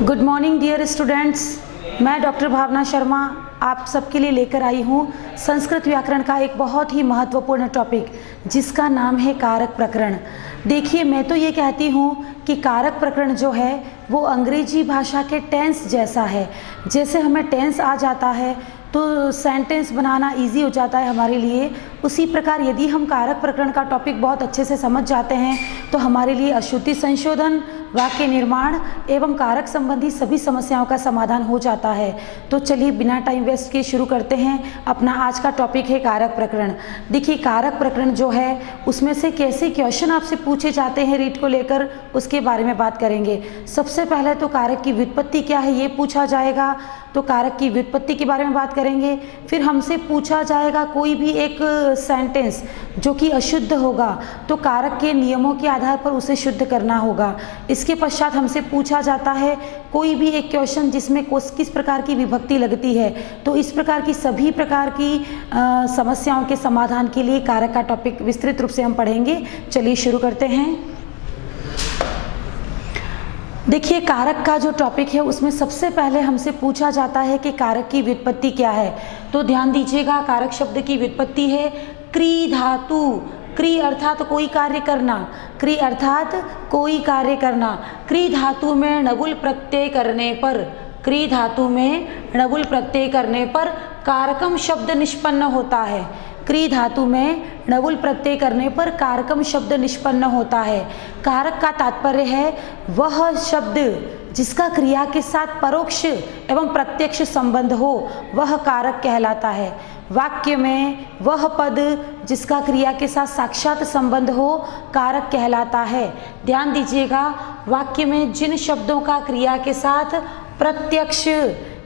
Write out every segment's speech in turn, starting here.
Good morning dear students, मैं doctor भावना शर्मा आप सबके लिए लेकर आई हूँ संस्कृत व्याकरण का एक बहुत ही महत्वपूर्ण टॉपिक जिसका नाम है कारक प्रकरण। देखिए, मैं तो ये कहती हूँ कि कारक प्रकरण जो है वो अंग्रेजी भाषा के टेंस जैसा है। जैसे हमें टेंस आ जाता है तो सेंटेंस बनाना इजी हो जाता है हमारे लिए, उसी प्रकार यदि हम कारक प्रकरण का टॉपिक बहुत अच्छे से समझ जाते हैं तो हमारे लिए अश्रुति संशोधन, वाक्य निर्माण एवं कारक संबंधी सभी समस्याओं का समाधान हो जाता है। तो चलिए बिना टाइम वेस्ट किए शुरू करते हैं। अपना आज का टॉपिक है कारक प्रकरण। देखिए, कारक प्रकरण जो है उसमें से कैसे क्वेश्चन आपसे पूछे जाते हैं रीट को लेकर, उसके बारे में बात करेंगे। सबसे पहले तो कारक की व्युत्पत्ति क्या है ये पूछा जाएगा, तो कारक की व्युत्पत्ति के बारे में बात करेंगे। फिर हमसे पूछा जाएगा कोई भी एक सेंटेंस जो कि अशुद्ध होगा तो कारक के नियमों के आधार पर उसे शुद्ध करना होगा। इसके पश्चात हमसे पूछा जाता है कोई भी एक क्वेश्चन जिसमें किस प्रकार की विभक्ति लगती है। तो इस प्रकार की सभी प्रकार की समस्याओं के समाधान के लिए कारक का टॉपिक विस्तृत रूप से हम पढ़ेंगे। चलिए शुरू करते हैं। देखिए, कारक का जो टॉपिक है उसमें सबसे पहले हमसे पूछा जाता है कि कारक की व्युत्पत्ति क्या है। तो ध्यान दीजिएगा, कारक शब्द की व्युत्पत्ति है क्री धातु। क्री अर्थात कोई कार्य करना, क्री अर्थात कोई कार्य करना। क्री धातु में णबुल प्रत्यय करने पर, क्री धातु में णबुल प्रत्यय करने पर कारकम शब्द निष्पन्न होता है। क्री धातु में णबुल प्रत्यय करने पर कारकम शब्द निष्पन्न होता है। कारक का तात्पर्य है वह शब्द जिसका क्रिया के साथ परोक्ष एवं प्रत्यक्ष संबंध हो, वह कारक कहलाता है। वाक्य में वह पद जिसका क्रिया के साथ साक्षात संबंध हो, कारक कहलाता है। ध्यान दीजिएगा, वाक्य में जिन शब्दों का क्रिया के साथ प्रत्यक्ष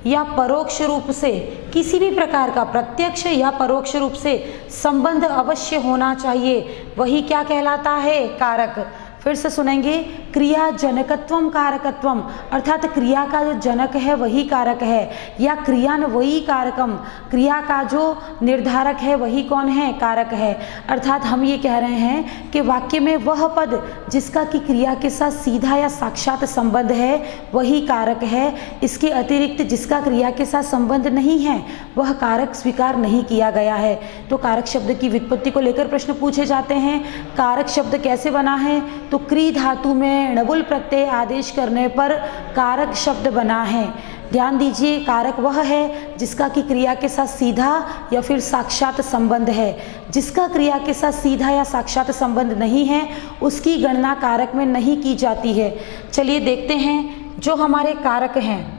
या परोक्ष रूप से, किसी भी प्रकार का प्रत्यक्ष या परोक्ष रूप से संबंध अवश्य होना चाहिए, वही क्या कहलाता है? कारक। फिर से सुनेंगे, क्रिया जनकत्वम कारकत्वम, अर्थात क्रिया का जो जनक है वही कारक है, या क्रियान्वयी कारकम, क्रिया का जो निर्धारक है वही कौन है? कारक है। अर्थात हम ये कह रहे हैं कि वाक्य में वह पद जिसका कि क्रिया के साथ सीधा या साक्षात संबंध है वही कारक है। इसके अतिरिक्त जिसका क्रिया के साथ संबंध नहीं है वह कारक स्वीकार नहीं किया गया है। तो कारक शब्द की व्युत्पत्ति को लेकर प्रश्न पूछे जाते हैं। कारक शब्द कैसे बना है? तो क्री धातु में णबुल प्रत्यय आदेश करने पर कारक शब्द बना है। ध्यान दीजिए, कारक वह है जिसका कि क्रिया के साथ सीधा या फिर साक्षात संबंध है। जिसका क्रिया के साथ सीधा या साक्षात संबंध नहीं है उसकी गणना कारक में नहीं की जाती है। चलिए देखते हैं, जो हमारे कारक हैं,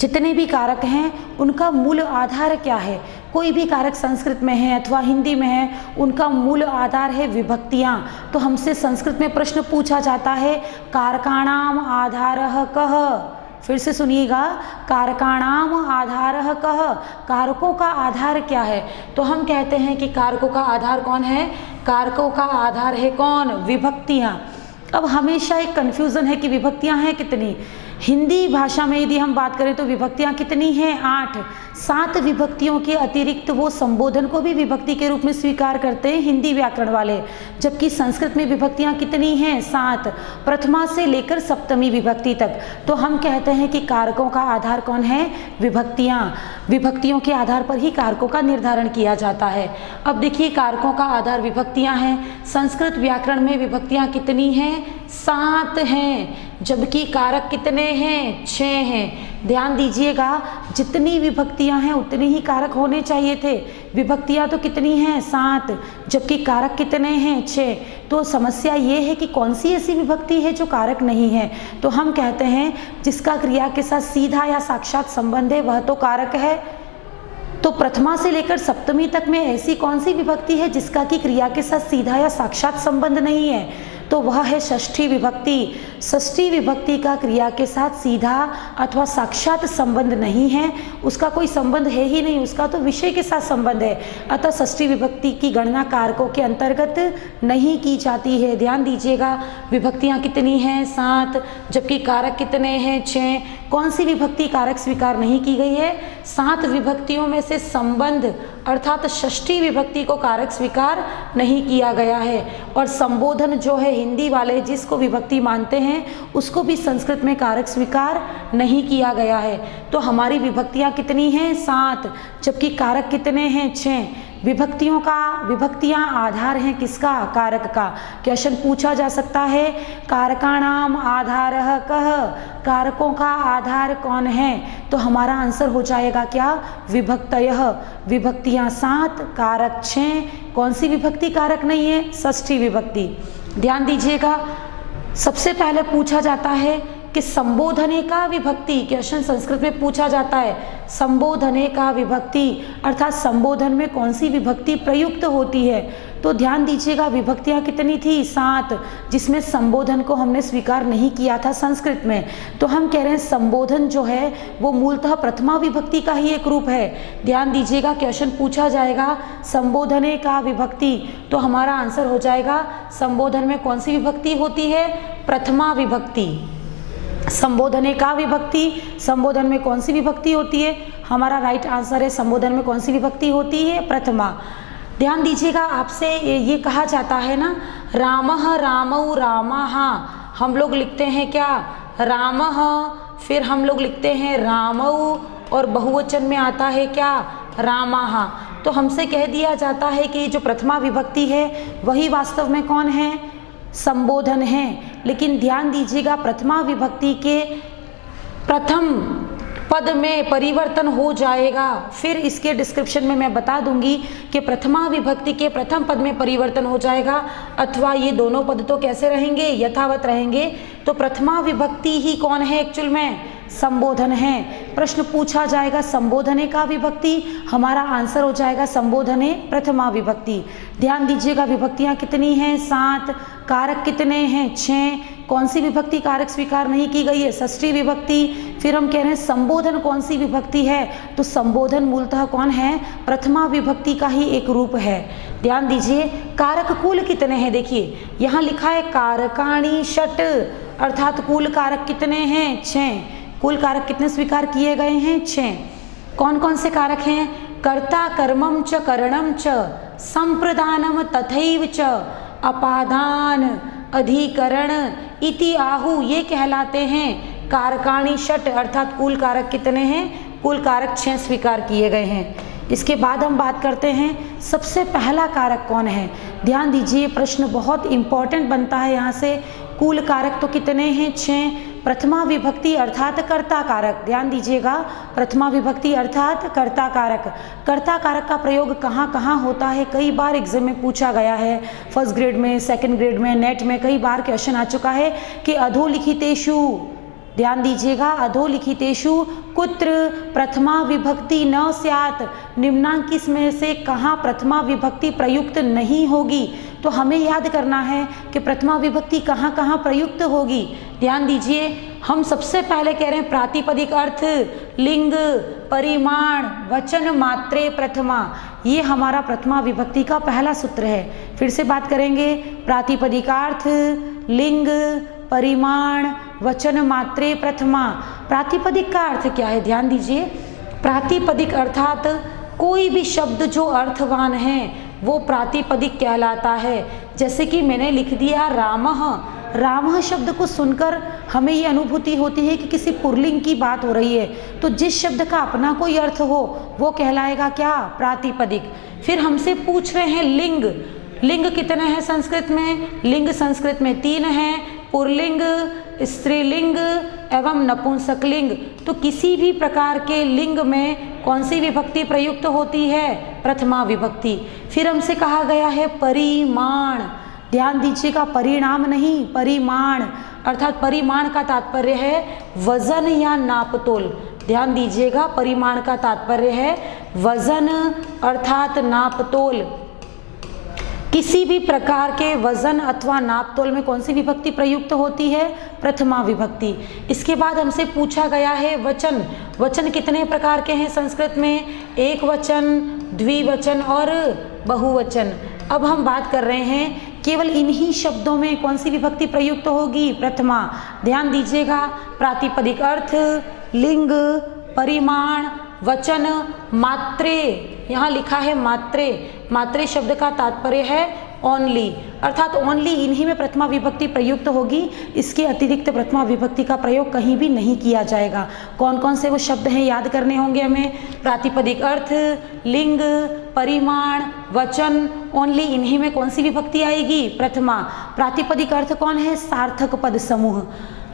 जितने भी कारक हैं उनका मूल आधार क्या है। कोई भी कारक संस्कृत में है अथवा हिंदी में है, उनका मूल आधार है विभक्तियाँ। तो हमसे संस्कृत में प्रश्न पूछा जाता है कारकाणाम आधारः कः। फिर से सुनिएगा, कारकाणाम आधारः कः, कारकों का आधार क्या है? तो हम कहते हैं कि कारकों का आधार कौन है? कारकों का आधार है कौन? विभक्तियाँ। अब हमेशा एक कन्फ्यूज़न है कि विभक्तियाँ हैं कितनी। हिंदी भाषा में यदि हम बात करें तो विभक्तियाँ कितनी हैं? 8। 7 विभक्तियों के अतिरिक्त वो संबोधन को भी विभक्ति के रूप में स्वीकार करते हैं हिंदी व्याकरण वाले। जबकि संस्कृत में विभक्तियाँ कितनी हैं? 7, प्रथमा से लेकर सप्तमी विभक्ति तक। तो हम कहते हैं कि कारकों का आधार कौन है? विभक्तियाँ। विभक्तियों के आधार पर ही कारकों का निर्धारण किया जाता है। अब देखिए, कारकों का आधार विभक्तियाँ हैं। संस्कृत व्याकरण में विभक्तियाँ कितनी हैं? 7 हैं। जबकि कारक कितने हैं? 6 हैं। ध्यान दीजिएगा, जितनी विभक्तियां हैं उतने ही कारक होने चाहिए थे। विभक्तियां तो कितनी हैं? 7, जबकि कारक कितने हैं? 6। तो समस्या ये है कि कौन सी ऐसी विभक्ति है जो कारक नहीं है। तो हम कहते हैं जिसका क्रिया के साथ सीधा या साक्षात संबंध है वह तो कारक है। तो प्रथमा से लेकर सप्तमी तक में ऐसी कौन सी विभक्ति है जिसका कि क्रिया के साथ सीधा या साक्षात संबंध नहीं है? तो वह है षष्ठी विभक्ति। षष्ठी विभक्ति का क्रिया के साथ सीधा अथवा साक्षात संबंध नहीं है, उसका कोई संबंध है ही नहीं, उसका तो विषय के साथ संबंध है। अतः षष्ठी विभक्ति की गणना कारकों के अंतर्गत नहीं की जाती है। ध्यान दीजिएगा, विभक्तियाँ कितनी हैं? 7, जबकि कारक कितने हैं? 6। कौन सी विभक्ति कारक स्वीकार नहीं की गई है? 7 विभक्तियों में से संबंध अर्थात षष्ठी विभक्ति को कारक स्वीकार नहीं किया गया है। और संबोधन जो है हिंदी वाले जिसको विभक्ति मानते हैं उसको भी संस्कृत में कारक स्वीकार नहीं किया गया है। तो हमारी विभक्तियाँ कितनी हैं? 7, जबकि कारक कितने हैं? 6। विभक्तियाँ आधार हैं किसका? कारक का। क्वेश्चन पूछा जा सकता है कारकाणाम आधारः कः, कारकों का आधार कौन है? तो हमारा आंसर हो जाएगा क्या? विभक्तयः। विभक्तियाँ 7, कारक 6। कौन सी विभक्ति कारक नहीं है? षष्ठी विभक्ति। ध्यान दीजिएगा, सबसे पहले पूछा जाता है कि संबोधने का विभक्ति, क्वेश्चन संस्कृत में पूछा जाता है संबोधने का विभक्ति अर्थात संबोधन में कौन सी विभक्ति प्रयुक्त होती है? तो ध्यान दीजिएगा विभक्तियाँ कितनी थी? 7, जिसमें संबोधन को हमने स्वीकार नहीं किया था संस्कृत में। तो हम कह रहे हैं संबोधन जो है वो मूलतः प्रथमा विभक्ति का ही एक रूप है। ध्यान दीजिएगा, क्वेश्चन पूछा जाएगा संबोधने का विभक्ति, तो हमारा आंसर हो जाएगा संबोधन में कौन सी विभक्ति होती है? प्रथमा विभक्ति। संबोधने का विभक्ति, संबोधन में कौन सी विभक्ति होती है? हमारा राइट आंसर है संबोधन में कौन सी विभक्ति होती है? प्रथमा। ध्यान दीजिएगा, आपसे ये कहा जाता है ना रामः रामौ रामाः, हम लोग लिखते हैं क्या? रामः, फिर हम लोग लिखते हैं रामौ और बहुवचन में आता है क्या? रामाः। तो हमसे कह दिया जाता है कि जो प्रथमा विभक्ति है वही वास्तव में कौन है? संबोधन है। लेकिन ध्यान दीजिएगा प्रथमा विभक्ति के प्रथम पद में परिवर्तन हो जाएगा। फिर इसके डिस्क्रिप्शन में मैं बता दूंगी कि प्रथमा विभक्ति के प्रथम पद में परिवर्तन हो जाएगा अथवा ये दोनों पद तो कैसे रहेंगे? यथावत रहेंगे। तो प्रथमा विभक्ति ही कौन है एक्चुअल में? संबोधन है। प्रश्न पूछा जाएगा संबोधने का विभक्ति, हमारा आंसर हो जाएगा संबोधने प्रथमा विभक्ति। ध्यान दीजिएगा विभक्तियाँ कितनी हैं? 7, कारक कितने हैं? 6। कौन सी विभक्ति कारक स्वीकार नहीं की गई है? षष्ठी विभक्ति। फिर हम कह रहे हैं संबोधन कौन सी विभक्ति है? तो संबोधन मूलतः कौन है? प्रथमा विभक्ति का ही एक रूप है। ध्यान दीजिए कारक कुल कितने हैं? देखिए यहाँ लिखा है कारकाणि षट्, अर्थात कुल कारक कितने हैं? 6। कुल कारक कितने स्वीकार किए गए हैं? 6। कौन कौन से कारक हैं? कर्ता कर्मम च करणम च संप्रदानम तथैव च अपादान अधिकरण इति आहु, ये कहलाते हैं कारकाणि षट्, अर्थात कुल कारक कितने हैं? कुल कारक 6 स्वीकार किए गए हैं। इसके बाद हम बात करते हैं सबसे पहला कारक कौन है। ध्यान दीजिए प्रश्न बहुत इंपॉर्टेंट बनता है यहाँ से। कुल कारक तो कितने हैं? 6। प्रथमा विभक्ति अर्थात कर्ता कारक, ध्यान दीजिएगा प्रथमा विभक्ति अर्थात कर्ता कारक। कर्ता कारक का प्रयोग कहाँ कहाँ होता है? कई बार एग्जाम में पूछा गया है, फर्स्ट ग्रेड में, सेकंड ग्रेड में, नेट में कई बार क्वेश्चन आ चुका है कि अधोलिखितेषु, ध्यान दीजिएगा अधोलिखितेषु कुत्र प्रथमा विभक्ति न स्यात्, निम्नांकित में से कहाँ प्रथमा विभक्ति प्रयुक्त नहीं होगी। तो हमें याद करना है कि प्रथमा विभक्ति कहाँ कहाँ प्रयुक्त होगी। ध्यान दीजिए हम सबसे पहले कह रहे हैं प्रातिपदिक अर्थ, लिंग, परिमाण, वचन मात्रे प्रथमा, ये हमारा प्रथमा विभक्ति का पहला सूत्र है। फिर से बात करेंगे प्रातिपदिकार्थ, लिंग, परिमाण, वचन मात्रे प्रथमा। प्रातिपदिक का अर्थ क्या है? ध्यान दीजिए प्रातिपदिक अर्थात कोई भी शब्द जो अर्थवान है वो प्रातिपदिक कहलाता है। जैसे कि मैंने लिख दिया रामः, रामः शब्द को सुनकर हमें ये अनुभूति होती है कि किसी पुल्लिंग की बात हो रही है। तो जिस शब्द का अपना कोई अर्थ हो वो कहलाएगा क्या? प्रातिपदिक। फिर हमसे पूछ रहे हैं लिंग, लिंग कितने हैं संस्कृत में? लिंग संस्कृत में 3 हैं, पुल्लिंग, स्त्रीलिंग एवं नपुंसकलिंग। तो किसी भी प्रकार के लिंग में कौन सी विभक्ति प्रयुक्त होती है? प्रथमा विभक्ति। फिर हमसे कहा गया है परिमाण, ध्यान दीजिएगा परिणाम नहीं परिमाण, अर्थात परिमाण का तात्पर्य है वजन या नापतोल। ध्यान दीजिएगा परिमाण का तात्पर्य है वजन अर्थात नापतोल। किसी भी प्रकार के वजन अथवा नापतोल में कौन सी विभक्ति प्रयुक्त होती है? प्रथमा विभक्ति। इसके बाद हमसे पूछा गया है वचन, वचन कितने प्रकार के हैं संस्कृत में? एक वचन, द्विवचन और बहुवचन। अब हम बात कर रहे हैं केवल इन्हीं शब्दों में कौन सी विभक्ति प्रयुक्त होगी? प्रथमा। ध्यान दीजिएगा प्रातिपदिक अर्थ, लिंग, परिमाण, वचन, मात्रे, यहाँ लिखा है मात्रे, मात्रे शब्द का तात्पर्य है ओनली, अर्थात ओनली इन्हीं में प्रथमा विभक्ति प्रयुक्त होगी, इसके अतिरिक्त प्रथमा विभक्ति का प्रयोग कहीं भी नहीं किया जाएगा। कौन कौन से वो शब्द हैं याद करने होंगे हमें, प्रातिपदिक अर्थ, लिंग, परिमाण, वचन, ओनली इन्हीं में कौन सी विभक्ति आएगी, प्रथमा। प्रातिपदिक अर्थ कौन है, सार्थक पद समूह।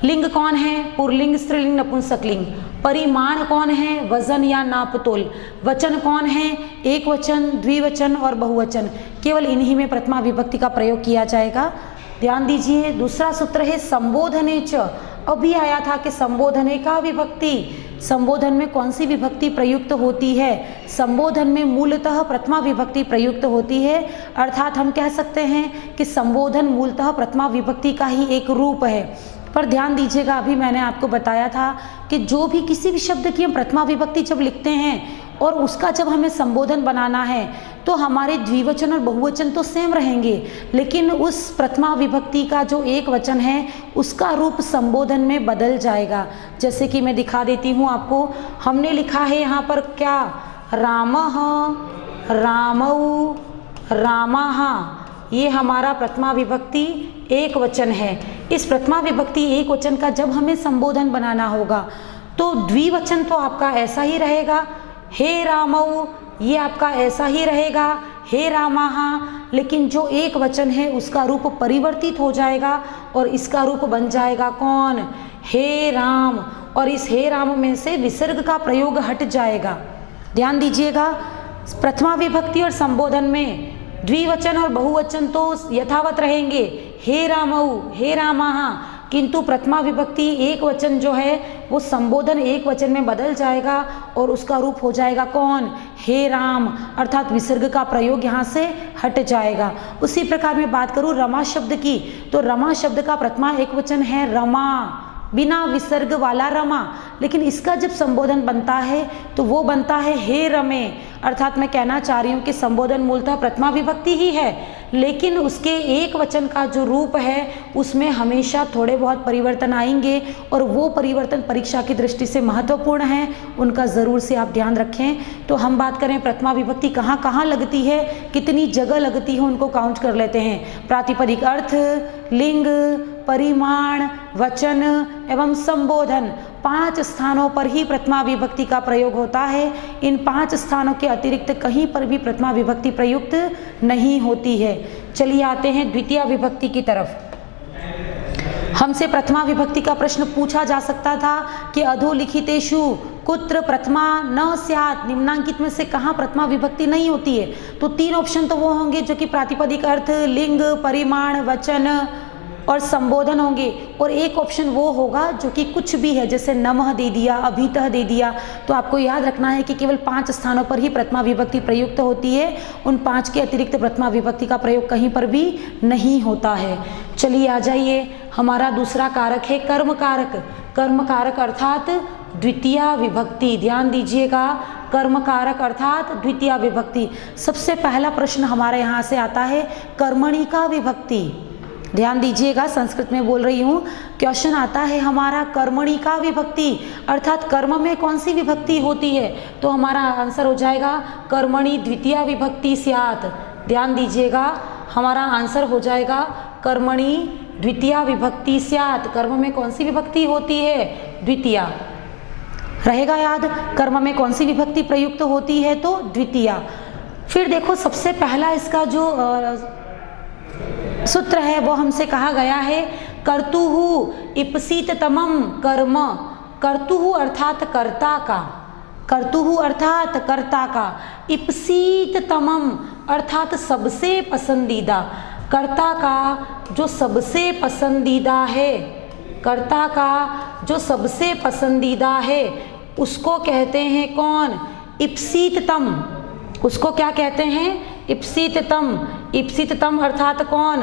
लिंग कौन है, पुरलिंग, स्त्रीलिंग, नपुंसकलिंग। परिमाण कौन है, वजन या नापतोल। वचन कौन है, एक वचन, द्विवचन और बहुवचन। केवल इन्हीं में प्रथमा विभक्ति का प्रयोग किया जाएगा। ध्यान दीजिए, दूसरा सूत्र है संबोधने च। अभी आया था कि संबोधने का विभक्ति, संबोधन में कौन सी विभक्ति प्रयुक्त होती है, संबोधन में मूलतः प्रथमा विभक्ति प्रयुक्त होती है, अर्थात हम कह सकते हैं कि संबोधन मूलतः प्रथमा विभक्ति का ही एक रूप है। पर ध्यान दीजिएगा, अभी मैंने आपको बताया था कि जो भी किसी भी शब्द की हम प्रथमा विभक्ति जब लिखते हैं और उसका जब हमें संबोधन बनाना है तो हमारे द्विवचन और बहुवचन तो सेम रहेंगे, लेकिन उस प्रथमा विभक्ति का जो एक वचन है उसका रूप संबोधन में बदल जाएगा। जैसे कि मैं दिखा देती हूँ आपको, हमने लिखा है यहाँ पर क्या, रामः, रामौ, रामाः, ये हमारा प्रथमा विभक्ति एक वचन है। इस प्रथमा विभक्ति एक वचन का जब हमें संबोधन बनाना होगा तो द्विवचन तो आपका ऐसा ही रहेगा, हे रामौ, ये आपका ऐसा ही रहेगा, हे रामाः, लेकिन जो एक वचन है उसका रूप परिवर्तित हो जाएगा और इसका रूप बन जाएगा कौन, हे राम, और इस हे राम में से विसर्ग का प्रयोग हट जाएगा। ध्यान दीजिएगा, प्रथमा विभक्ति और संबोधन में द्विवचन और बहुवचन तो यथावत रहेंगे, हे रामौ, हे रामाः, किंतु प्रथमा विभक्ति एक वचन जो है वो संबोधन एक वचन में बदल जाएगा और उसका रूप हो जाएगा कौन, हे राम, अर्थात विसर्ग का प्रयोग यहाँ से हट जाएगा। उसी प्रकार मैं बात करूँ रमा शब्द की, तो रमा शब्द का प्रथमा एक वचन है रमा, बिना विसर्ग वाला रमा, लेकिन इसका जब संबोधन बनता है तो वो बनता है हे रमे, अर्थात मैं कहना चाह रही हूँ कि संबोधन मूलतः प्रथमा विभक्ति ही है, लेकिन उसके एक वचन का जो रूप है उसमें हमेशा थोड़े बहुत परिवर्तन आएंगे और वो परिवर्तन परीक्षा की दृष्टि से महत्वपूर्ण है, उनका ज़रूर से आप ध्यान रखें। तो हम बात करें प्रथमा विभक्ति कहाँ कहाँ लगती है, कितनी जगह लगती है, उनको काउंट कर लेते हैं। प्रातिपदिक अर्थ, लिंग, परिमाण, वचन एवं संबोधन, 5 स्थानों पर ही प्रथमा विभक्ति का प्रयोग होता है। इन 5 स्थानों के अतिरिक्त कहीं पर भी प्रथमा विभक्ति प्रयुक्त नहीं होती है। चलिए आते हैं द्वितीय विभक्ति की तरफ। हमसे प्रथमा विभक्ति का प्रश्न पूछा जा सकता था कि अधोलिखितेषु कुत्र प्रथमा न स्यात्, निम्नांकित में से कहाँ प्रथमा विभक्ति नहीं होती है, तो 3 ऑप्शन तो वो होंगे जो कि प्रातिपदिक अर्थ, लिंग, परिमाण, वचन और संबोधन होंगे, और एक ऑप्शन वो होगा जो कि कुछ भी है, जैसे नमः दे दिया, अभीतः दे दिया। तो आपको याद रखना है कि केवल 5 स्थानों पर ही प्रथमा विभक्ति प्रयुक्त होती है, उन 5 के अतिरिक्त प्रथमा विभक्ति का प्रयोग कहीं पर भी नहीं होता है। चलिए आ जाइए, हमारा दूसरा कारक है कर्म कारक। कर्म कारक अर्थात द्वितीय विभक्ति, ध्यान दीजिएगा, कर्म कारक अर्थात द्वितीय विभक्ति। सबसे पहला प्रश्न हमारे यहाँ से आता है कर्मणि का विभक्ति। ध्यान दीजिएगा, संस्कृत में बोल रही हूँ, क्वेश्चन आता है हमारा कर्मणि का विभक्ति, अर्थात कर्म में कौन सी विभक्ति होती है, तो हमारा आंसर हो जाएगा कर्मणि द्वितीय विभक्ति स्यात्। ध्यान दीजिएगा, हमारा आंसर हो जाएगा कर्मणि द्वितीय विभक्ति स्यात्। कर्म में कौन सी विभक्ति होती है, द्वितीय, रहेगा याद, कर्म में कौन सी विभक्ति प्रयुक्त होती है, तो द्वितीय। फिर देखो, सबसे पहला इसका जो सूत्र है वो हमसे कहा गया है कर्तुः इप्सिततमं कर्म। कर्तुः अर्थात कर्ता का, कर्तुः अर्थात कर्ता का, इप्सिततमं अर्थात सबसे पसंदीदा, कर्ता का जो सबसे पसंदीदा है, कर्ता का जो सबसे पसंदीदा है उसको कहते हैं कौन, इप्सिततम। उसको क्या कहते हैं, इप्सिततम। इप्सिततम अर्थात कौन,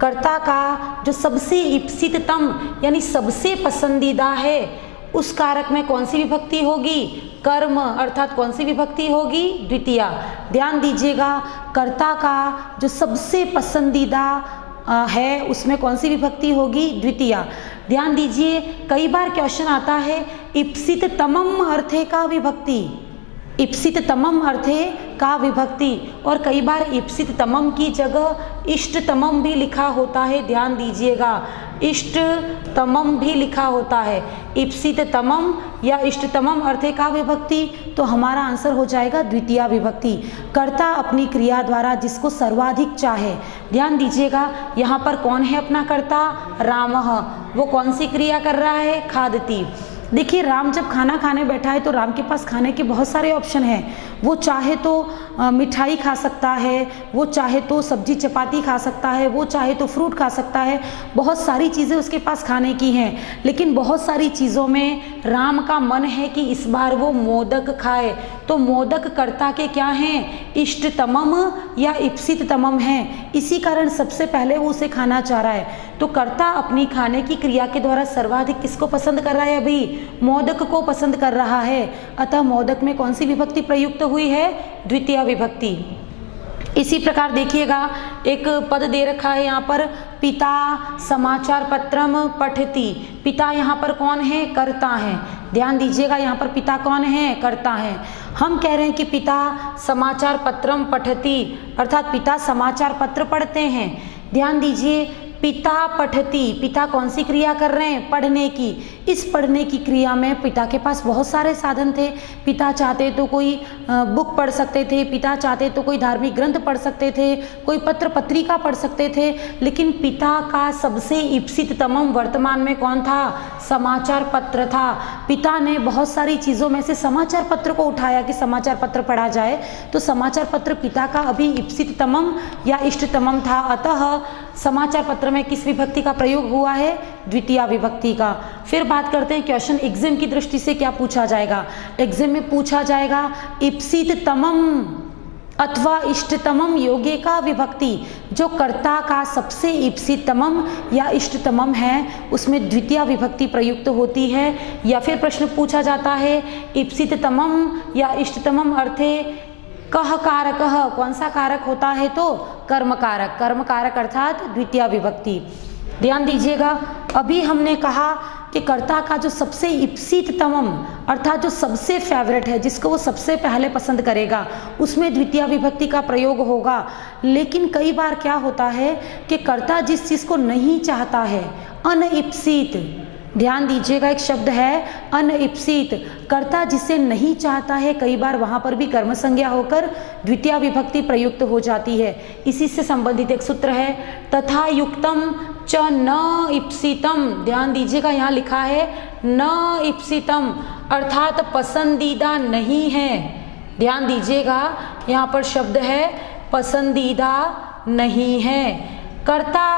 कर्ता का जो सबसे इप्सिततम यानी सबसे पसंदीदा है, उस कारक में कौन सी विभक्ति होगी, कर्म, अर्थात कौन सी विभक्ति होगी, द्वितीय। ध्यान दीजिएगा, कर्ता का जो सबसे पसंदीदा है उसमें कौन सी विभक्ति होगी? द्वितीया। ध्यान दीजिए, कई बार क्वेश्चन आता है इप्सित तमम अर्थे का विभक्ति, इप्सित तमम अर्थे का विभक्ति, और कई बार इप्सित तमम की जगह इष्टतमम भी लिखा होता है। ध्यान दीजिएगा, इष्टतमम भी लिखा होता है। इप्सित तमम या इष्टतमम अर्थे का विभक्ति, तो हमारा आंसर हो जाएगा द्वितीया विभक्ति। कर्ता अपनी क्रिया द्वारा जिसको सर्वाधिक चाहे। ध्यान दीजिएगा, यहाँ पर कौन है अपना कर्ता? रामः। वो कौन सी क्रिया कर रहा है? खादति। देखिए, राम जब खाना खाने बैठा है तो राम के पास खाने के बहुत सारे ऑप्शन हैं। वो चाहे तो मिठाई खा सकता है, वो चाहे तो सब्जी चपाती खा सकता है, वो चाहे तो फ्रूट खा सकता है। बहुत सारी चीज़ें उसके पास खाने की हैं, लेकिन बहुत सारी चीज़ों में राम का मन है कि इस बार वो मोदक खाए। तो मोदक कर्ता के क्या हैं? इष्टतमम या इप्सिततमम हैं। इसी कारण सबसे पहले वो उसे खाना चाह रहा है। तो कर्ता अपनी खाने की क्रिया के द्वारा सर्वाधिक किसको पसंद कर रहा है? अभी मोदक को पसंद कर रहा है। अतः मोदक में कौन सी विभक्ति प्रयुक्त हुई है? द्वितीय विभक्ति। इसी प्रकार देखिएगा, एक पद दे रखा है यहाँ पर, पिता समाचार पत्रम पठति। पिता यहाँ पर कौन है? कर्ता है। ध्यान दीजिएगा, यहाँ पर पिता कौन है? कर्ता है। हम कह रहे हैं कि पिता समाचार पत्रम पठति, अर्थात पिता समाचार पत्र पढ़ते हैं। ध्यान दीजिए, पिता पठति, पिता कौन सी क्रिया कर रहे हैं? पढ़ने की। इस पढ़ने की क्रिया में पिता के पास बहुत सारे साधन थे। पिता चाहते तो कोई बुक पढ़ सकते थे, पिता चाहते तो कोई धार्मिक ग्रंथ पढ़ सकते थे, कोई पत्र पत्रिका पढ़ सकते थे, लेकिन पिता का सबसे इप्सिततमम वर्तमान में कौन था? समाचार पत्र था। पिता ने बहुत सारी चीज़ों में से समाचार पत्र को उठाया कि समाचार पत्र पढ़ा जाए, तो समाचार पत्र पिता का अभी इप्सिततमम या इष्टतमम था। अतः समाचार पत्र में किस विभक्ति का प्रयोग हुआ है? द्वितीय विभक्ति का। फिर बात करते हैं क्वेश्चन एग्जाम की दृष्टि से क्या पूछा जाएगा। एग्जाम में पूछा जाएगा इप्सिततमम अथवा इष्टतमम योगे का विभक्ति। जो कर्ता का सबसे इप्सिततमम या इष्टतमम है उसमें द्वितीय विभक्ति प्रयुक्त होती है। या फिर प्रश्न पूछा जाता है इप्सिततमम या इष्टतमम अर्थे कह कारकः, कौन सा कारक होता है? तो कर्म कारक। कर्म कारक अर्थात द्वितीय विभक्ति। ध्यान दीजिएगा, अभी हमने कहा कि कर्ता का जो सबसे इप्सिततमम अर्थात जो सबसे फेवरेट है, जिसको वो सबसे पहले पसंद करेगा, उसमें द्वितीय विभक्ति का प्रयोग होगा। लेकिन कई बार क्या होता है कि कर्ता जिस चीज़ को नहीं चाहता है, अनइप्सित, ध्यान दीजिएगा, एक शब्द है अनइप्सित, कर्ता जिसे नहीं चाहता है, कई बार वहाँ पर भी कर्म संज्ञा होकर द्वितीय विभक्ति प्रयुक्त हो जाती है। इसी से संबंधित एक सूत्र है, तथा युक्तम च न इप्सितम। ध्यान दीजिएगा, यहाँ लिखा है न इप्सितम अर्थात पसंदीदा नहीं है। ध्यान दीजिएगा, यहाँ पर शब्द है पसंदीदा नहीं है। कर्ता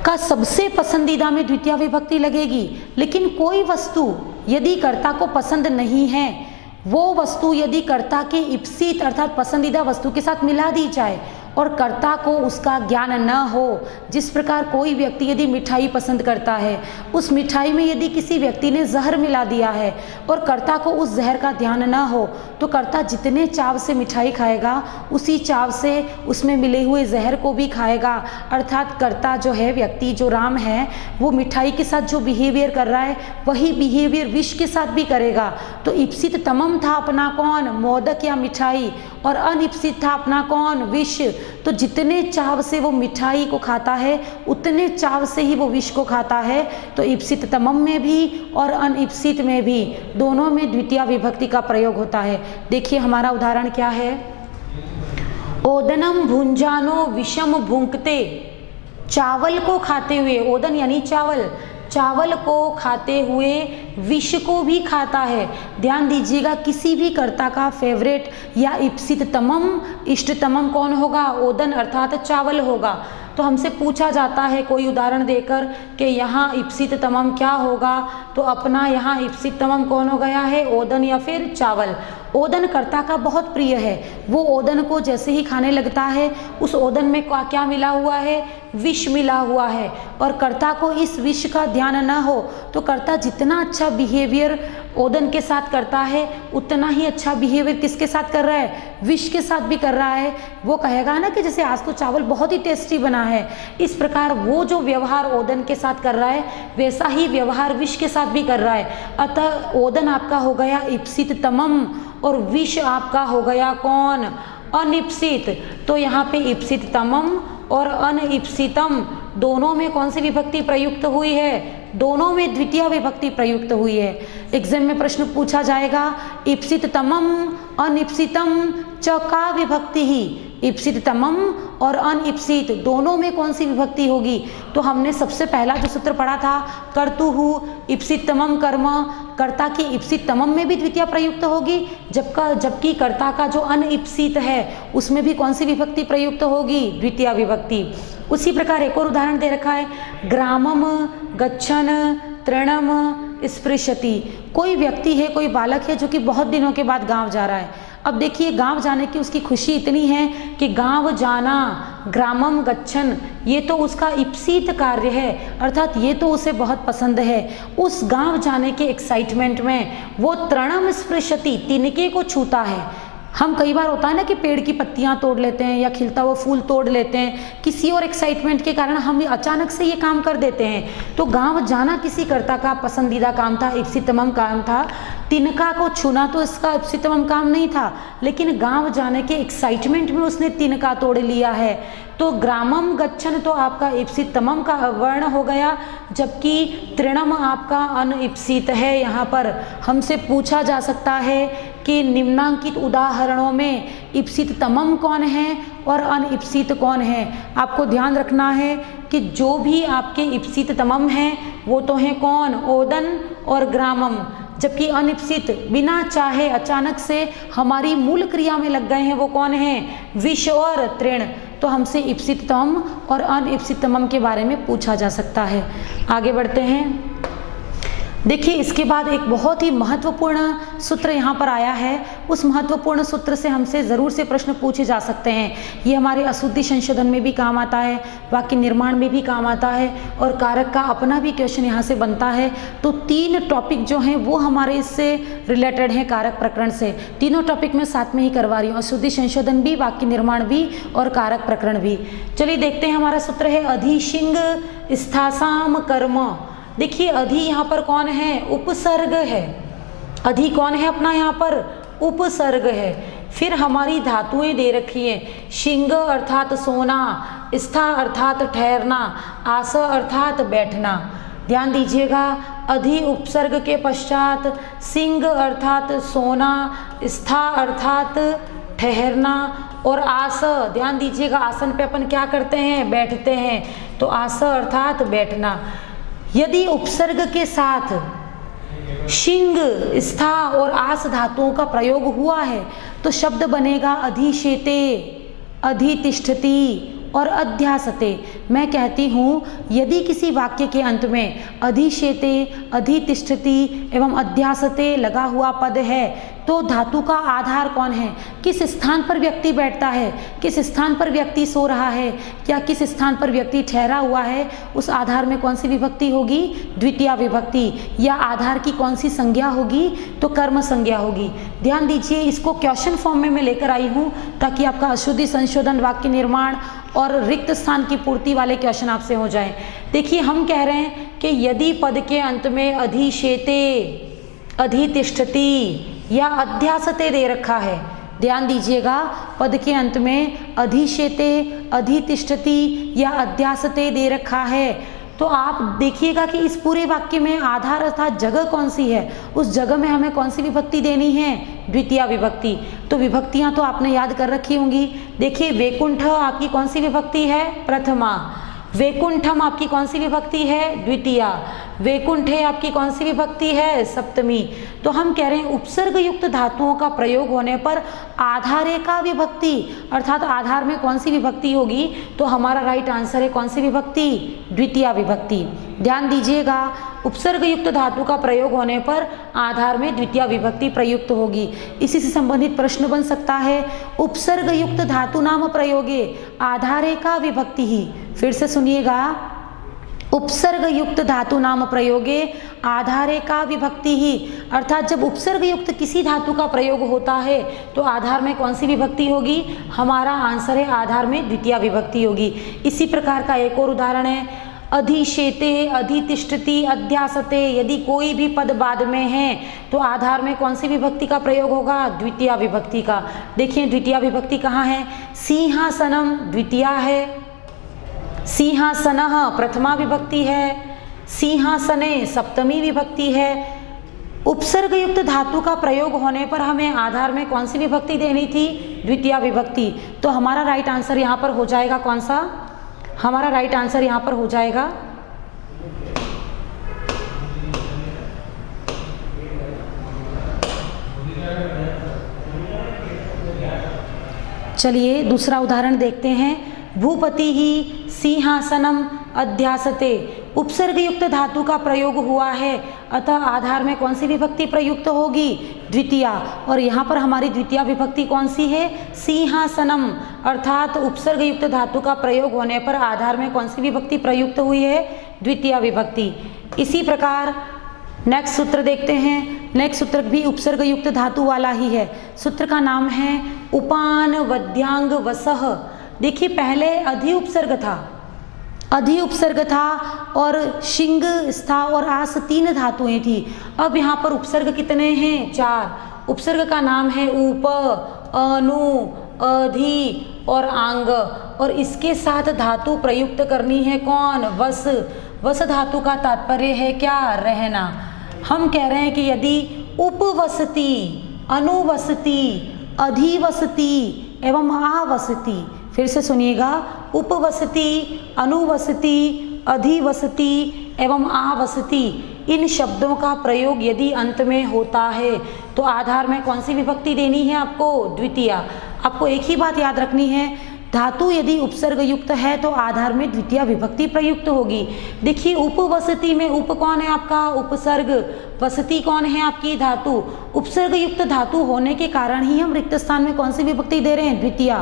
का सबसे पसंदीदा में द्वितीय विभक्ति लगेगी, लेकिन कोई वस्तु यदि कर्ता को पसंद नहीं है, वो वस्तु यदि कर्ता के इप्सित अर्थात पसंदीदा वस्तु के साथ मिला दी जाए और कर्ता को उसका ज्ञान न हो, जिस प्रकार कोई व्यक्ति यदि मिठाई पसंद करता है, उस मिठाई में यदि किसी व्यक्ति ने जहर मिला दिया है और कर्ता को उस जहर का ध्यान न हो, तो कर्ता जितने चाव से मिठाई खाएगा उसी चाव से उसमें मिले हुए जहर को भी खाएगा। अर्थात कर्ता जो है, व्यक्ति जो राम है, वो मिठाई के साथ जो बिहेवियर कर रहा है वही बिहेवियर विष के साथ भी करेगा। तो इप्सित तमम था अपना कौन? मोदक या मिठाई, और अनिप्सित था अपना कौन? विष। तो जितने चाव से वो मिठाई को खाता है उतने चाव से ही वो विष को खाता है। तो इप्सित तमम में भी और अनिप्सित में भी, दोनों में द्वितीय विभक्ति का प्रयोग होता है। देखिए हमारा उदाहरण क्या है, ओदनम भुंजानो विषम भुंकते। चावल को खाते हुए, ओदन यानी चावल, चावल को खाते हुए विष को भी खाता है। ध्यान दीजिएगा, किसी भी कर्ता का फेवरेट या इप्सिततमम इष्टतमम कौन होगा? ओदन अर्थात चावल होगा। तो हमसे पूछा जाता है कोई उदाहरण देकर कि यहाँ इप्सिततमम क्या होगा, तो अपना यहाँ इप्सिततमम कौन हो गया है? ओदन या फिर चावल। ओदन कर्ता का बहुत प्रिय है। वो ओदन को जैसे ही खाने लगता है उस ओदन में क्या मिला हुआ है, विष मिला हुआ है, और कर्ता को इस विष का ध्यान न हो तो कर्ता जितना अच्छा बिहेवियर ओदन के साथ करता है उतना ही अच्छा बिहेवियर किसके साथ कर रहा है, विष के साथ भी कर रहा है। वो कहेगा ना कि जैसे आज तो चावल बहुत ही टेस्टी बना है, इस प्रकार वो जो व्यवहार ओदन के साथ कर रहा है वैसा ही व्यवहार विष के साथ भी कर रहा है। अतः ओदन आपका हो गया इप्सित तमम और विष आपका हो गया कौन, अनिप्सित। तो यहाँ पे इप्सित तमम और अनिप्सितम दोनों में कौन सी विभक्ति प्रयुक्त हुई है, दोनों में द्वितीय विभक्ति प्रयुक्त हुई है। एग्जाम में प्रश्न पूछा जाएगा इप्सित तमम अनिप्सितम च का विभक्ति ही, इप्सित तमम और अनिप्सित दोनों में कौन सी विभक्ति होगी। तो हमने सबसे पहला जो सूत्र पढ़ा था कर्तुहु इप्सित तमम कर्म, कर्ता की इप्सित तमम में भी द्वितीय प्रयुक्त होगी, जबकि कर्ता का जो अनिप्सित है उसमें भी कौन सी विभक्ति प्रयुक्त होगी, द्वितीय विभक्ति। उसी प्रकार एक और उदाहरण दे रखा है, ग्रामम गच्छन तृणम स्पृशति। कोई व्यक्ति है, कोई बालक है जो कि बहुत दिनों के बाद गांव जा रहा है। अब देखिए गांव जाने की उसकी खुशी इतनी है कि गांव जाना, ग्रामम गच्छन, ये तो उसका इप्सित कार्य है, अर्थात ये तो उसे बहुत पसंद है। उस गांव जाने के एक्साइटमेंट में वो तृणम स्पृशति, तिनके को छूता है। हम कई बार होता है ना कि पेड़ की पत्तियां तोड़ लेते हैं या खिलता हुआ फूल तोड़ लेते हैं, किसी और एक्साइटमेंट के कारण हम अचानक से ये काम कर देते हैं। तो गांव जाना किसी कर्ता का पसंदीदा काम था, इप्सितमम काम था। तिनका को छूना तो इसका इप्सितमम काम नहीं था, लेकिन गांव जाने के एक्साइटमेंट में उसने तिनका तोड़ लिया है। तो ग्रामम गच्छन तो आपका इप्सितमम का वर्ण हो गया, जबकि तृणम आपका अनइप्सित है। यहाँ पर हमसे पूछा जा सकता है कि निम्नांकित उदाहरणों में इप्सित तमम कौन है और अनइप्सित कौन है। आपको ध्यान रखना है कि जो भी आपके इप्सित तमम हैं वो तो हैं कौन, ओदन और ग्रामम, जबकि अनिप्सित बिना चाहे अचानक से हमारी मूल क्रिया में लग गए हैं वो कौन है, विष और तृण। तो हमसे इप्सिततम और अनिप्सिततम के बारे में पूछा जा सकता है। आगे बढ़ते हैं। देखिए इसके बाद एक बहुत ही महत्वपूर्ण सूत्र यहाँ पर आया है। उस महत्वपूर्ण सूत्र से हमसे ज़रूर से प्रश्न पूछे जा सकते हैं। ये हमारे अशुद्धि संशोधन में भी काम आता है, वाक्य निर्माण में भी काम आता है, और कारक का अपना भी क्वेश्चन यहाँ से बनता है। तो 3 टॉपिक जो हैं वो हमारे इससे रिलेटेड हैं, कारक प्रकरण से। तीनों टॉपिक मैं साथ में ही करवा रही हूँ, अशुद्धि संशोधन भी, वाक्य निर्माण भी और कारक प्रकरण भी। चलिए देखते हैं। हमारा सूत्र है अधिशिंग स्थासाम कर्म। देखिए अधि यहाँ पर कौन है, उपसर्ग है। अधि कौन है अपना यहाँ पर, उपसर्ग है। फिर हमारी धातुएं दे रखी है, शिंग अर्थात सोना, स्था अर्थात ठहरना, आस अर्थात बैठना। ध्यान दीजिएगा, अधि उपसर्ग के पश्चात सिंग अर्थात सोना, स्था अर्थात ठहरना, और आस, ध्यान दीजिएगा आसन पे अपन क्या करते हैं, बैठते हैं। तो आस अर्थात बैठना। यदि उपसर्ग के साथ शिंग, स्था और आस धातुओं का प्रयोग हुआ है तो शब्द बनेगा अधिशेते, अधितिष्ठति और अध्यासते। मैं कहती हूँ यदि किसी वाक्य के अंत में अधिशेते, अधितिष्ठति एवं अध्यासते लगा हुआ पद है तो धातु का आधार कौन है, किस स्थान पर व्यक्ति बैठता है, किस स्थान पर व्यक्ति सो रहा है, या किस स्थान पर व्यक्ति ठहरा हुआ है, उस आधार में कौन सी विभक्ति होगी, द्वितीय विभक्ति। या आधार की कौन सी संज्ञा होगी, तो कर्म संज्ञा होगी। ध्यान दीजिए, इसको क्वेश्चन फॉर्म में मैं लेकर आई हूँ ताकि आपका अशुद्धि संशोधन, वाक्य निर्माण और रिक्त स्थान की पूर्ति वाले क्वेश्चन आपसे हो जाए। देखिए हम कह रहे हैं कि यदि पद के अंत में अधिशेते, अधितिष्ठति या अध्यासते दे रखा है, ध्यान दीजिएगा पद के अंत में अधिशेते, अधितिष्ठति या अध्यासते दे रखा है तो आप देखिएगा कि इस पूरे वाक्य में आधार अर्थात जगह कौन सी है, उस जगह में हमें कौन सी विभक्ति देनी है, द्वितीय विभक्ति। तो विभक्तियां तो आपने याद कर रखी होंगी। देखिए वैकुंठ आपकी कौन सी विभक्ति है, प्रथमा। वैकुंठम आपकी कौन सी विभक्ति है, द्वितीया। वैकुंठ है आपकी कौन सी विभक्ति है, सप्तमी। तो हम कह रहे हैं उपसर्ग युक्त धातुओं का प्रयोग होने पर आधारे का विभक्ति, अर्थात आधार में कौन सी विभक्ति होगी, तो हमारा राइट आंसर है कौन सी विभक्ति, द्वितीय विभक्ति। ध्यान दीजिएगा, उपसर्ग युक्त धातु का प्रयोग होने पर आधार में द्वितीय विभक्ति प्रयुक्त होगी। इसी से संबंधित प्रश्न बन सकता है, उपसर्ग युक्त धातु नाम प्रयोगे आधारे का विभक्ति ही। फिर से सुनिएगा, उपसर्ग युक्त धातु नाम प्रयोगे आधारे का विभक्ति ही, अर्थात जब उपसर्ग युक्त किसी धातु का प्रयोग होता है तो आधार में कौन सी विभक्ति होगी, हमारा आंसर है आधार में द्वितीय विभक्ति होगी। इसी प्रकार का एक और उदाहरण है, अधिशेते, अधितिष्ठति, अध्यासते, यदि कोई भी पद बाद में है तो आधार में कौन सी विभक्ति का प्रयोग होगा, द्वितीय विभक्ति का। देखिए द्वितीय विभक्ति कहाँ है, सिंहासनम द्वितीय है, सिंहासनः प्रथमा विभक्ति है, सिंहासने सप्तमी विभक्ति है। उपसर्ग युक्त धातु का प्रयोग होने पर हमें आधार में कौन सी विभक्ति देनी थी, द्वितीय विभक्ति। तो हमारा राइट आंसर यहाँ पर हो जाएगा कौन सा, हमारा राइट आंसर यहाँ पर हो जाएगा चलिए दूसरा उदाहरण देखते हैं। भूपति ही सिंहासनम अध्यासते, उपसर्ग युक्त धातु का प्रयोग हुआ है, अतः आधार में कौन सी विभक्ति प्रयुक्त होगी, द्वितीय। और यहाँ पर हमारी द्वितीय विभक्ति कौन सी है, सिंहासनम, अर्थात उपसर्ग युक्त धातु का प्रयोग होने पर आधार में कौन सी विभक्ति प्रयुक्त हुई है, द्वितीय विभक्ति। इसी प्रकार नेक्स्ट सूत्र देखते हैं। नेक्स्ट सूत्र भी उपसर्ग युक्त धातु वाला ही है। सूत्र का नाम है उपान वद्यांग वसह। देखिए पहले अधि उपसर्ग था, अधि उपसर्ग था और शिंग, स्था और आस तीन धातुएं थी। अब यहाँ पर उपसर्ग कितने हैं, चार। उपसर्ग का नाम है उप, अनु, अधि और आंग, और इसके साथ धातु प्रयुक्त करनी है कौन, वस। वस धातु का तात्पर्य है क्या, रहना। हम कह रहे हैं कि यदि उपवसति, अनुवसति, अधिवसति एवं आवसति, फिर से सुनिएगा, उपवसति, अनुवसति, अधिवसति एवं आवसति, इन शब्दों का प्रयोग यदि अंत में होता है तो आधार में कौन सी विभक्ति देनी है आपको, द्वितीय। आपको एक ही बात याद रखनी है, धातु यदि उपसर्ग युक्त है तो आधार में द्वितीय विभक्ति प्रयुक्त होगी। देखिए उपवसति में उप कौन है आपका, उपसर्ग, वसति कौन है आपकी, धातु। उपसर्ग युक्त धातु होने के कारण ही हम रिक्त स्थान में कौन सी विभक्ति दे रहे हैं, द्वितीय।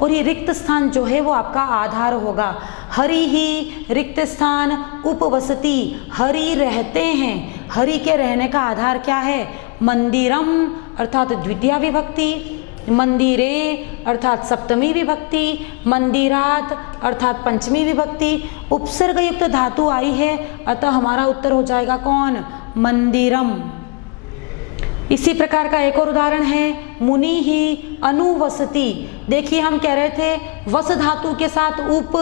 और ये रिक्त स्थान जो है वो आपका आधार होगा। हरि ही रिक्त स्थान उपवसति, हरि रहते हैं, हरि के रहने का आधार क्या है, मंदिरम अर्थात द्वितीय विभक्ति, मंदिरे अर्थात सप्तमी विभक्ति, मंदिरात अर्थात पंचमी विभक्ति। उपसर्ग युक्त धातु आई है अतः हमारा उत्तर हो जाएगा कौन, मंदिरम। इसी प्रकार का एक और उदाहरण है, मुनि ही अनुवसति। देखिए हम कह रहे थे वस धातु के साथ उप,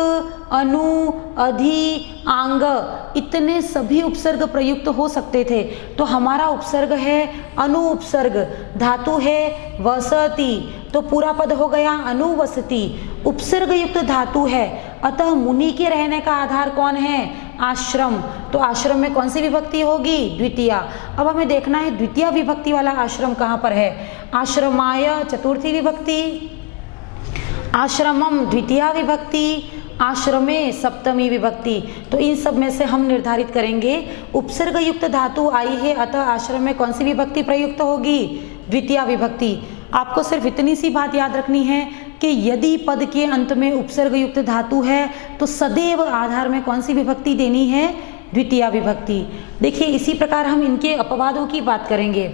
अनु, अधि, आंग इतने सभी उपसर्ग प्रयुक्त हो सकते थे, तो हमारा उपसर्ग है अनु उपसर्ग, धातु है वसति, तो पूरा पद हो गया अनुवसति। उपसर्ग युक्त धातु है अतः मुनि के रहने का आधार कौन है, आश्रम, तो आश्रम में कौन सी विभक्ति होगी, द्वितीय। अब हमें देखना है द्वितीय विभक्ति वाला आश्रम कहाँ पर है, आश्रमाय चतुर्थी विभक्ति, आश्रमम द्वितीय विभक्ति, आश्रमे सप्तमी विभक्ति। तो इन सब में से हम निर्धारित करेंगे उपसर्ग युक्त धातु आई है अतः आश्रम में कौन सी विभक्ति प्रयुक्त होगी, द्वितीय विभक्ति। आपको सिर्फ इतनी सी बात याद रखनी है कि यदि पद के अंत में उपसर्ग युक्त धातु है तो सदैव आधार में कौन सी विभक्ति देनी है, द्वितीय विभक्ति। देखिए इसी प्रकार हम इनके अपवादों की बात करेंगे।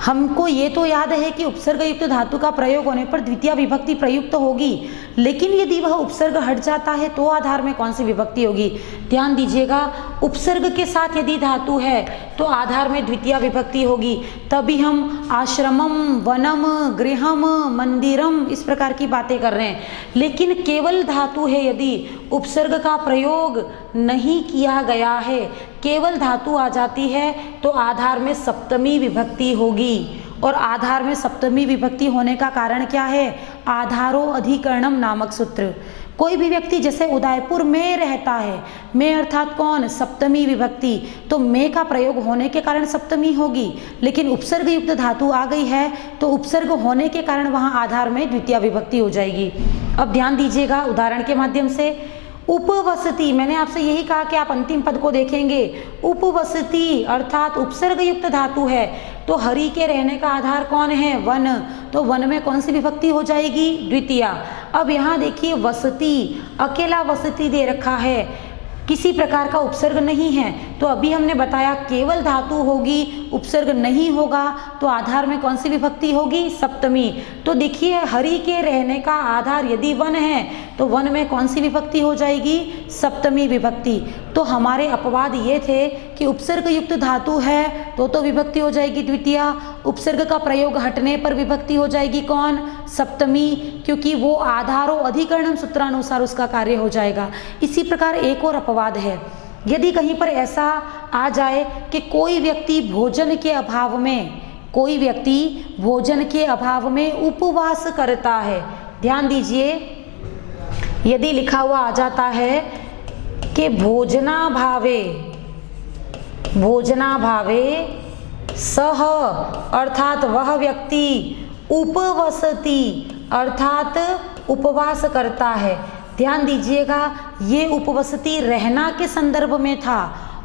हमको ये तो याद है कि उपसर्ग युक्त धातु का प्रयोग होने पर द्वितीय विभक्ति प्रयुक्त होगी, लेकिन यदि वह उपसर्ग हट जाता है तो आधार में कौन सी विभक्ति होगी। ध्यान दीजिएगा, उपसर्ग के साथ यदि धातु है तो आधार में द्वितीय विभक्ति होगी, तभी हम आश्रमम, वनम, गृहम, मंदिरम इस प्रकार की बातें कर रहे हैं। लेकिन केवल धातु है, यदि उपसर्ग का प्रयोग नहीं किया गया है, केवल धातु आ जाती है तो आधार में सप्तमी विभक्ति होगी। और आधार में सप्तमी विभक्ति होने का कारण क्या है, आधारो अधिकरणम नामक सूत्र। कोई भी व्यक्ति जैसे उदयपुर में रहता है, में अर्थात कौन, सप्तमी विभक्ति, तो में का प्रयोग होने के कारण सप्तमी होगी, लेकिन उपसर्ग युक्त धातु आ गई है तो उपसर्ग होने के कारण वहाँ आधार में द्वितीय विभक्ति हो जाएगी। अब ध्यान दीजिएगा उदाहरण के माध्यम से। उपवसति, मैंने आपसे यही कहा कि आप अंतिम पद को देखेंगे। उपवसति अर्थात उपसर्ग युक्त धातु है, तो हरि के रहने का आधार कौन है, वन, तो वन में कौन सी विभक्ति हो जाएगी, द्वितीय। अब यहाँ देखिए वसति, अकेला वसति दे रखा है, किसी प्रकार का उपसर्ग नहीं है, तो अभी हमने बताया केवल धातु होगी, उपसर्ग नहीं होगा, तो आधार में कौन सी विभक्ति होगी, सप्तमी। तो देखिए हरि के रहने का आधार यदि वन है तो वन में कौन सी विभक्ति हो जाएगी, सप्तमी विभक्ति। तो हमारे अपवाद ये थे कि उपसर्ग युक्त धातु है तो विभक्ति हो जाएगी द्वितीय, उपसर्ग का प्रयोग हटने पर विभक्ति हो जाएगी कौन, सप्तमी, क्योंकि वो आधारो अधिकरणम सूत्रानुसार उसका कार्य हो जाएगा। इसी प्रकार एक और अपवाद है, यदि कहीं पर ऐसा आ जाए कि कोई व्यक्ति भोजन के अभाव में, कोई व्यक्ति भोजन के अभाव में उपवास करता है, ध्यान दीजिए, यदि लिखा हुआ आ जाता है कि भोजनाभावे, भोजनाभावे सह अर्थात वह व्यक्ति उपवसति अर्थात उपवास करता है। ध्यान दीजिएगा ये उपवसति रहना के संदर्भ में था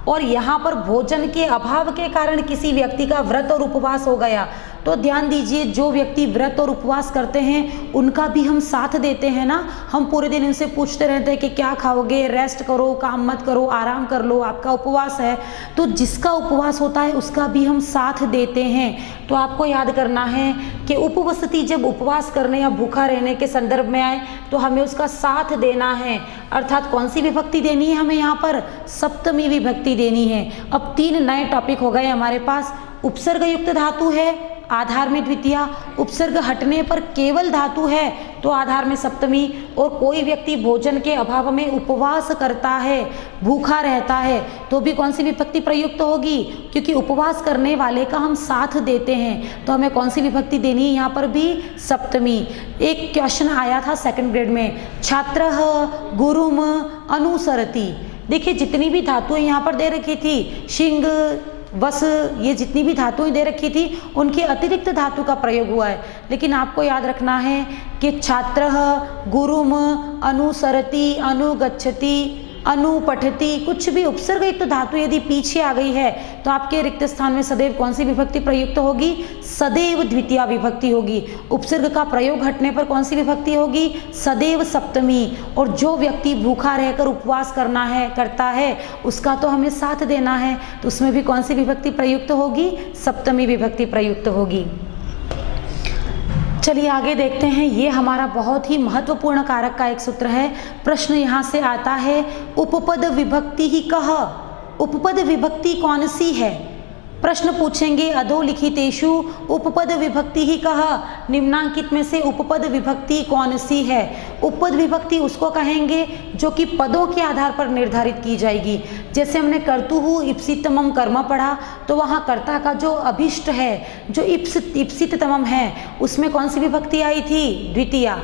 और यहाँ पर भोजन के अभाव के कारण किसी व्यक्ति का व्रत और उपवास हो गया। तो ध्यान दीजिए जो व्यक्ति व्रत और उपवास करते हैं उनका भी हम साथ देते हैं ना, हम पूरे दिन इनसे पूछते रहते हैं कि क्या खाओगे, रेस्ट करो, काम मत करो, आराम कर लो, आपका उपवास है। तो जिसका उपवास होता है उसका भी हम साथ देते हैं। तो आपको याद करना है कि उपवसति जब उपवास करने या भूखा रहने के संदर्भ में आए तो हमें उसका साथ देना है, अर्थात कौन सी विभक्ति देनी है हमें यहाँ पर, सप्तमी विभक्ति देनी है। अब 3 नए टॉपिक हो गए हमारे पास। उपसर्ग युक्त धातु है, आधार में द्वितीय, उपसर्ग हटने पर केवल धातु है तो आधार में सप्तमी, और कोई व्यक्ति भोजन के अभाव में उपवास करता है, भूखा रहता है, तो भी कौन सी विभक्ति प्रयुक्त होगी, क्योंकि उपवास करने वाले का हम साथ देते हैं तो हमें कौन सी विभक्ति देनी है, यहाँ पर भी सप्तमी। एक क्वेश्चन आया था 2nd ग्रेड में, छात्रः गुरुम अनुसरति। देखिए जितनी भी धातुएं यहाँ पर दे रखी थी, शिंग, बस, ये जितनी भी धातुएं दे रखी थी उनके अतिरिक्त धातु का प्रयोग हुआ है। लेकिन आपको याद रखना है कि छात्रः गुरुम अनुसरति, अनुगच्छति, अनुपठति, कुछ भी उपसर्ग युक्त धातु यदि पीछे आ गई है तो आपके रिक्त स्थान में सदैव कौन सी विभक्ति प्रयुक्त होगी, सदैव द्वितीय विभक्ति होगी। उपसर्ग का प्रयोग हटने पर कौन सी विभक्ति होगी, सदैव सप्तमी। और जो व्यक्ति भूखा रहकर उपवास करता है उसका तो हमें साथ देना है, तो उसमें भी कौन सी विभक्ति प्रयुक्त होगी, सप्तमी विभक्ति प्रयुक्त होगी। चलिए आगे देखते हैं, ये हमारा बहुत ही महत्वपूर्ण कारक का एक सूत्र है। प्रश्न यहाँ से आता है, उपपद विभक्ति ही कह, उपपद विभक्ति कौन सी है। प्रश्न पूछेंगे, अधोलिखितेषु उपपद विभक्ति ही कह, निम्नांकित में से उपपद विभक्ति कौन सी है। उपपद विभक्ति उसको कहेंगे जो कि पदों के आधार पर निर्धारित की जाएगी। जैसे हमने कर्तुः इप्सितमम कर्म पढ़ा तो वहाँ कर्ता का जो अभिष्ट है, जो इप्सिततमम है, उसमें कौन सी विभक्ति आई थी, द्वितीय।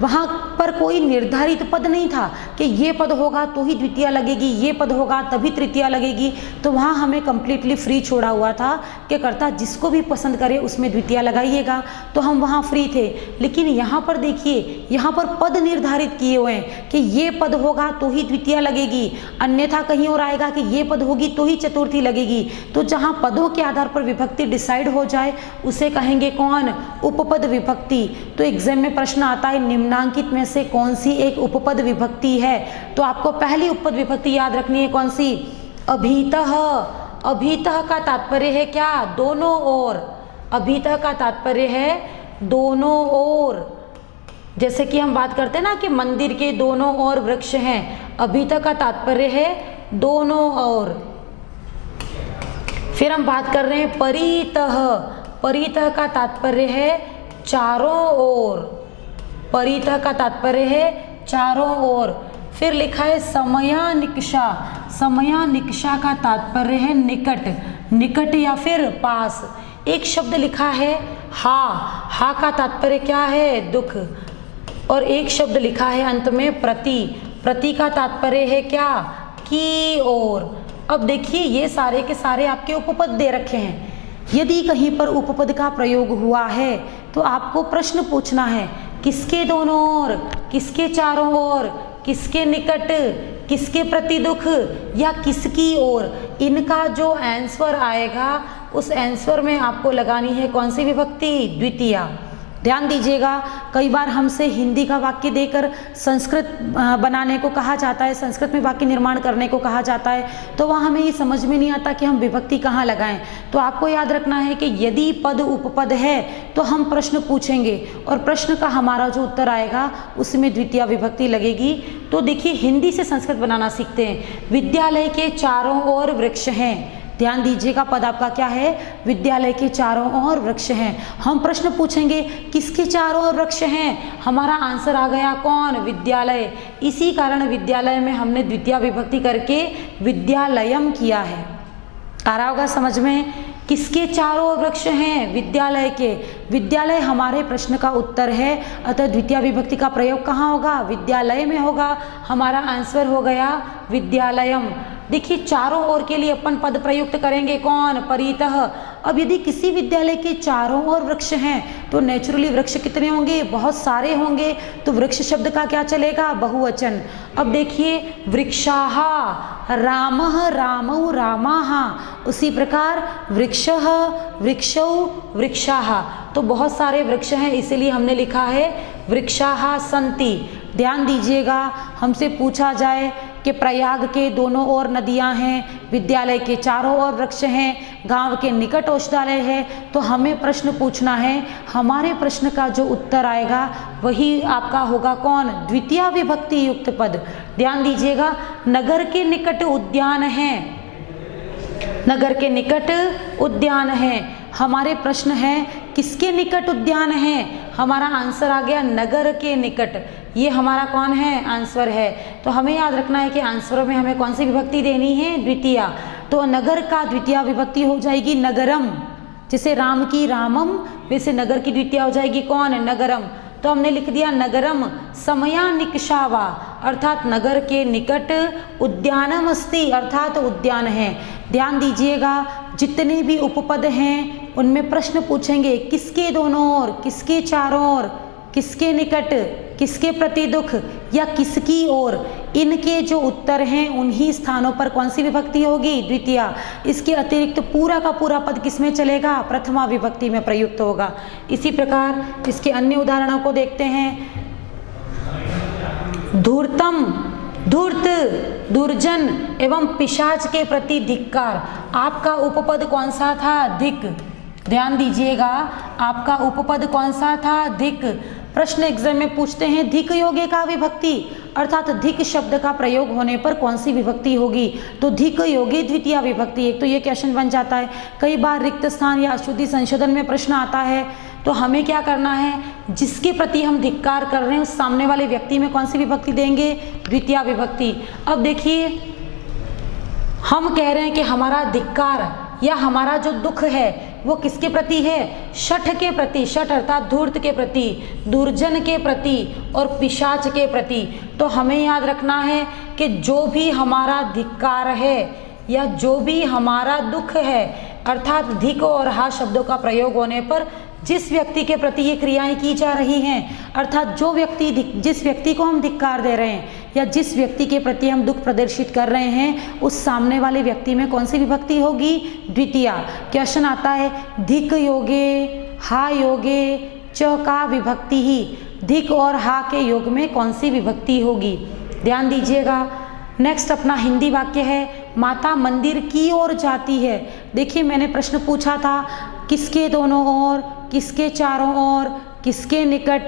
वहाँ पर कोई निर्धारित पद नहीं था कि ये पद होगा तो ही द्वितीय लगेगी, ये पद होगा तभी तृतीय लगेगी। तो वहाँ हमें कम्प्लीटली फ्री छोड़ा हुआ था कि कर्ता जिसको भी पसंद करे उसमें द्वितीय लगाइएगा, तो हम वहाँ फ्री थे। लेकिन यहाँ पर देखिए, यहाँ पर पद निर्धारित किए हुए हैं कि ये पद होगा तो ही द्वितीय लगेगी, अन्यथा कहीं और आएगा कि ये पद होगी तो ही चतुर्थी लगेगी। तो जहाँ पदों के आधार पर विभक्ति डिसाइड हो जाए उसे कहेंगे कौन, उपपद विभक्ति। तो एग्जाम में प्रश्न आता है निम्नांकित में से कौन सी एक उपपद विभक्ति है, तो आपको पहली उपपद विभक्ति याद रखनी है कौन सी, अभीतः। अभीतः का तात्पर्य है क्या, दोनों ओर। अभीतः का तात्पर्य है दोनों ओर। जैसे कि हम बात करते हैं ना कि मंदिर के दोनों ओर वृक्ष हैं, अभीतः का तात्पर्य है दोनों ओर। फिर हम बात कर रहे हैं परितः। परितः का तात्पर्य है चारों ओर। परितः का तात्पर्य है चारों ओर। फिर लिखा है समयानिकषा। समयानिकषा का तात्पर्य है निकट, निकट या फिर पास। एक शब्द लिखा है हा। हा का तात्पर्य क्या है, दुख। और एक शब्द लिखा है अंत में प्रति। प्रति का तात्पर्य है क्या? की ओर। अब देखिए ये सारे के सारे आपके उपपद दे रखे हैं। यदि कहीं पर उपपद का प्रयोग हुआ है तो आपको प्रश्न पूछना है, किसके दोनों ओर, किसके चारों ओर, किसके निकट, किसके प्रति दुख या किसकी ओर। इनका जो आंसर आएगा उस आंसर में आपको लगानी है कौन सी विभक्ति? द्वितीया। ध्यान दीजिएगा, कई बार हमसे हिंदी का वाक्य देकर संस्कृत बनाने को कहा जाता है, संस्कृत में वाक्य निर्माण करने को कहा जाता है, तो वहाँ हमें ये समझ में नहीं आता कि हम विभक्ति कहाँ लगाएं। तो आपको याद रखना है कि यदि पद उपपद है तो हम प्रश्न पूछेंगे और प्रश्न का हमारा जो उत्तर आएगा उसमें द्वितीय विभक्ति लगेगी। तो देखिए हिंदी से संस्कृत बनाना सीखते हैं। विद्यालय के चारों ओर वृक्ष हैं। ध्यान दीजिएगा, पद आपका क्या है? विद्यालय के चारों ओर वृक्ष हैं। हम प्रश्न पूछेंगे किसके चारों ओर वृक्ष हैं? हमारा आंसर आ गया कौन? विद्यालय। इसी कारण विद्यालय में हमने द्वितीय विभक्ति करके विद्यालयम किया है। आ रहा होगा समझ में? किसके चारों ओर वृक्ष हैं? विद्यालय के। विद्यालय हमारे प्रश्न का उत्तर है, अतः द्वितीय विभक्ति का प्रयोग कहाँ होगा? विद्यालय में होगा। हमारा आंसर हो गया विद्यालयम। देखिए चारों ओर के लिए अपन पद प्रयुक्त करेंगे कौन? परितः। अब यदि किसी विद्यालय के चारों ओर वृक्ष हैं तो नेचुरली वृक्ष कितने होंगे? बहुत सारे होंगे। तो वृक्ष शब्द का क्या चलेगा? बहुवचन। अब देखिए वृक्षाः, रामः रामौ रामाः। उसी प्रकार वृक्षः वृक्षौ वृक्षाः। तो बहुत सारे वृक्ष हैं इसीलिए हमने लिखा है वृक्षाः सन्ति। ध्यान दीजिएगा, हमसे पूछा जाए कि प्रयाग के दोनों ओर नदियां हैं, विद्यालय के चारों ओर वृक्ष हैं, गांव के निकट औषधालय है, तो हमें प्रश्न पूछना है। हमारे प्रश्न का जो उत्तर आएगा वही आपका होगा कौन? द्वितीय विभक्ति युक्त पद। ध्यान दीजिएगा, नगर के निकट उद्यान है, नगर के निकट उद्यान है। हमारे प्रश्न है किसके निकट उद्यान है? हमारा आंसर आ गया नगर के निकट। ये हमारा कौन है? आंसर है। तो हमें याद रखना है कि आंसर में हमें कौन सी विभक्ति देनी है? द्वितीय। तो नगर का द्वितीय विभक्ति हो जाएगी नगरम। जैसे राम की रामम, वैसे नगर की द्वितीय हो जाएगी कौन? नगरम। तो हमने लिख दिया नगरम समयानिकषावा, अर्थात नगर के निकट उद्यानम अस्ति, अर्थात उद्यान है। ध्यान दीजिएगा, जितने भी उपपद हैं उनमें प्रश्न पूछेंगे किसके दोनों ओर, किसके चारों ओर, किसके निकट, किसके प्रति दुख या किसकी ओर। इनके जो उत्तर हैं उन्हीं स्थानों पर कौन सी विभक्ति होगी? द्वितीय। इसके अतिरिक्त पूरा का पूरा पद किसमें चलेगा? प्रथमा विभक्ति में प्रयुक्त होगा। इसी प्रकार इसके अन्य उदाहरणों को देखते हैं। धूर्तम, धूर्त, दुर्जन एवं पिशाच के प्रति धिक्कार। आपका उपपद कौन सा था? धिक। ध्यान दीजिएगा, आपका उपपद कौन सा था? धिक। प्रश्न एग्जाम में पूछते हैं धिक योगे का विभक्ति, अर्थात धिक शब्द का प्रयोग होने पर कौन सी विभक्ति होगी? तो धिक योगे द्वितीय विभक्ति। एक तो ये क्वेश्चन बन जाता है। कई बार रिक्त स्थान या अशुद्धि संशोधन में प्रश्न आता है, तो हमें क्या करना है? जिसके प्रति हम धिक्कार कर रहे हैं उस सामने वाले व्यक्ति में कौन सी विभक्ति देंगे? द्वितीय विभक्ति। अब देखिए, हम कह रहे हैं कि हमारा धिक्कार या हमारा जो दुख है वो किसके प्रति है? शठ के प्रति। शठ अर्थात धूर्त के प्रति, दुर्जन के प्रति और पिशाच के प्रति। तो हमें याद रखना है कि जो भी हमारा धिक्कार है या जो भी हमारा दुख है, अर्थात धिक और हा शब्दों का प्रयोग होने पर जिस व्यक्ति के प्रति ये क्रियाएं की जा रही हैं, अर्थात जो व्यक्ति जिस व्यक्ति को हम धिक्कार दे रहे हैं या जिस व्यक्ति के प्रति हम दुख प्रदर्शित कर रहे हैं, उस सामने वाले व्यक्ति में कौन सी विभक्ति होगी? द्वितीय। क्वेश्चन आता है धिक योगे हा योगे च का विभक्ति ही, धिक और हा के योग में कौन सी विभक्ति होगी? ध्यान दीजिएगा। नेक्स्ट अपना हिंदी वाक्य है, माता मंदिर की ओर जाती है। देखिए, मैंने प्रश्न पूछा था किसके दोनों ओर, किसके चारों ओर, किसके निकट,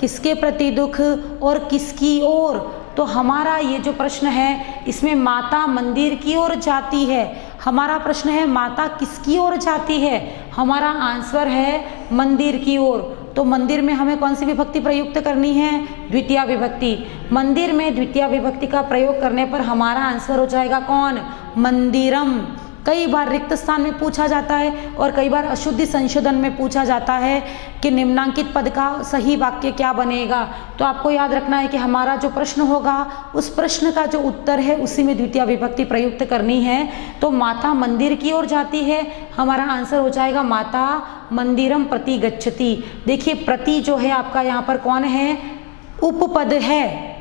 किसके प्रति दुख और किसकी ओर। तो हमारा ये जो प्रश्न है इसमें माता मंदिर की ओर जाती है। हमारा प्रश्न है माता किसकी ओर जाती है? हमारा आंसर है मंदिर की ओर। तो मंदिर में हमें कौन सी विभक्ति प्रयुक्त करनी है? द्वितीय विभक्ति। मंदिर में द्वितीय विभक्ति का प्रयोग करने पर हमारा आंसर हो जाएगा कौन? मंदिरम। कई बार रिक्त स्थान में पूछा जाता है और कई बार अशुद्धि संशोधन में पूछा जाता है कि निम्नांकित पद का सही वाक्य क्या बनेगा। तो आपको याद रखना है कि हमारा जो प्रश्न होगा उस प्रश्न का जो उत्तर है उसी में द्वितीय विभक्ति प्रयुक्त करनी है। तो माता मंदिर की ओर जाती है, हमारा आंसर हो जाएगा माता मंदिरम प्रति गच्छति। देखिए प्रति जो है आपका यहाँ पर कौन है, उपपद है।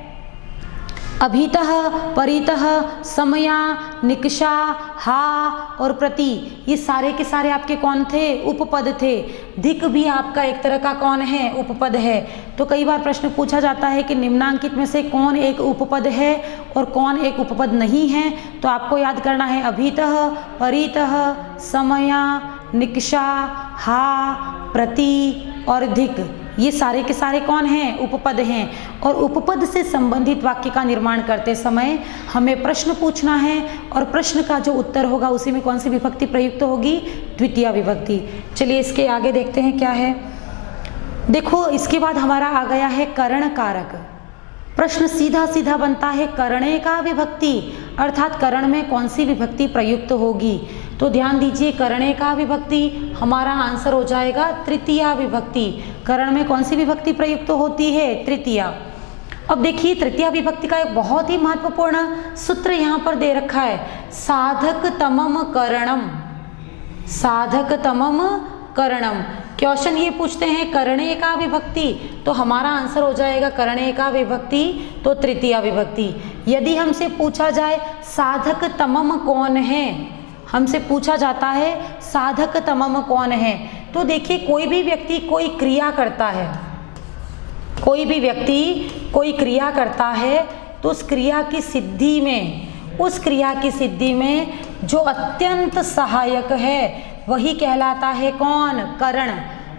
अभीतः, परितः, समया, निकषा, हा और प्रति, ये सारे के सारे आपके कौन थे, उपपद थे। धिक भी आपका एक तरह का कौन है, उपपद है। तो कई बार प्रश्न पूछा जाता है कि निम्नांकित में से कौन एक उपपद है और कौन एक उपपद नहीं है। तो आपको याद करना है अभीतः, परितः, समया, निकषा, हा, प्रति और धिक, ये सारे के सारे कौन हैं, उपपद हैं। और उपपद से संबंधित वाक्य का निर्माण करते समय हमें प्रश्न पूछना है और प्रश्न का जो उत्तर होगा उसी में कौन सी विभक्ति प्रयुक्त होगी, द्वितीय विभक्ति। चलिए इसके आगे देखते हैं क्या है। देखो इसके बाद हमारा आ गया है करण कारक। प्रश्न सीधा सीधा बनता है करणे का विभक्ति, अर्थात करण में कौन सी विभक्ति प्रयुक्त होगी। तो ध्यान दीजिए करणे का विभक्ति हमारा आंसर हो जाएगा तृतीया विभक्ति। करण में कौन सी विभक्ति प्रयुक्त होती है, तृतीया। अब देखिए तृतीया विभक्ति का एक बहुत ही महत्वपूर्ण सूत्र यहाँ पर दे रखा है, साधक तमम करणम, साधक तमम करणम। क्वेश्चन ये पूछते हैं करणे का विभक्ति, तो हमारा आंसर हो जाएगा करणे का विभक्ति तो तृतीया विभक्ति। यदि हमसे पूछा जाए साधक तमम कौन है, हमसे पूछा जाता है साधक तमम कौन है, तो देखिए कोई भी व्यक्ति कोई क्रिया करता है, कोई भी व्यक्ति कोई क्रिया करता है तो उस क्रिया की सिद्धि में, उस क्रिया की सिद्धि में जो अत्यंत सहायक है वही कहलाता है कौन, करण।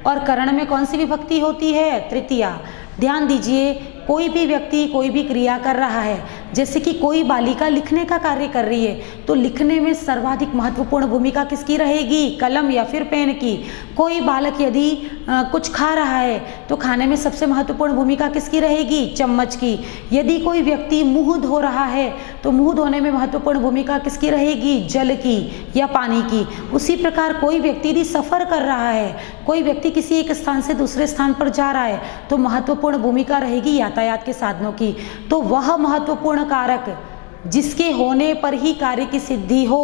और करण में कौन सी विभक्ति होती है, तृतीया। ध्यान दीजिए कोई भी व्यक्ति कोई भी क्रिया कर रहा है, जैसे कि कोई बालिका लिखने का कार्य कर रही है, तो लिखने में सर्वाधिक महत्वपूर्ण भूमिका किसकी रहेगी, कलम या फिर पेन की। कोई बालक यदि कुछ खा रहा है तो खाने में सबसे महत्वपूर्ण भूमिका किसकी रहेगी, चम्मच की। यदि कोई व्यक्ति मुंह धो रहा है तो मुंह धोने में महत्वपूर्ण भूमिका किसकी रहेगी, जल की या पानी की। उसी प्रकार कोई व्यक्ति यदि सफ़र कर रहा है, कोई व्यक्ति किसी एक स्थान से दूसरे स्थान पर जा रहा है, तो महत्वपूर्ण भूमिका रहेगी यातायात के साधनों की। तो वह महत्वपूर्ण कारक जिसके होने पर ही कार्य की सिद्धि हो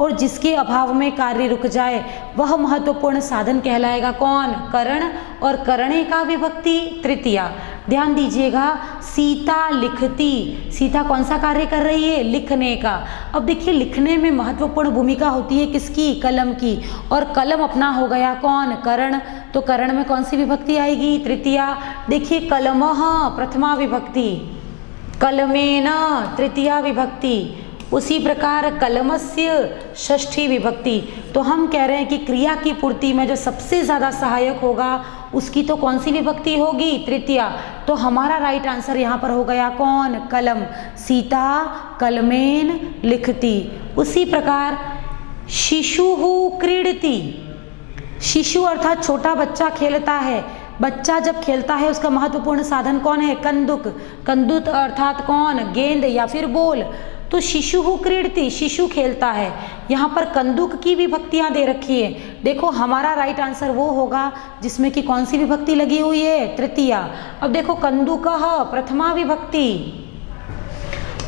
और जिसके अभाव में कार्य रुक जाए, वह महत्वपूर्ण साधन कहलाएगा कौन, करण। और करणे का विभक्ति तृतीया। ध्यान दीजिएगा सीता लिखती, सीता कौन सा कार्य कर रही है, लिखने का। अब देखिए लिखने में महत्वपूर्ण भूमिका होती है किसकी, कलम की, और कलम अपना हो गया कौन, करण। तो करण में कौन सी विभक्ति आएगी, तृतीया। देखिए कलमः प्रथमा विभक्ति, कलमेन तृतीया विभक्ति, उसी प्रकार कलमस्य षष्ठी विभक्ति। तो हम कह रहे हैं कि क्रिया की पूर्ति में जो सबसे ज़्यादा सहायक होगा उसकी तो कौन सी विभक्ति होगी, तृतीया। तो हमारा राइट आंसर यहाँ पर हो गया कौन, कलम। सीता कलमेन लिखती। उसी प्रकार शिशुः क्रीडति, शिशु अर्थात छोटा बच्चा खेलता है। बच्चा जब खेलता है उसका महत्वपूर्ण साधन कौन है, कंदुक। कंदुक अर्थात कौन, गेंद या फिर बॉल। तो शिशुः क्रीडति, शिशु खेलता है। यहाँ पर कंदुक की विभक्तियाँ दे रखी है। देखो हमारा राइट आंसर वो होगा जिसमें कि कौन सी विभक्ति लगी हुई है, तृतीया। अब देखो कंदुकः प्रथमा विभक्ति,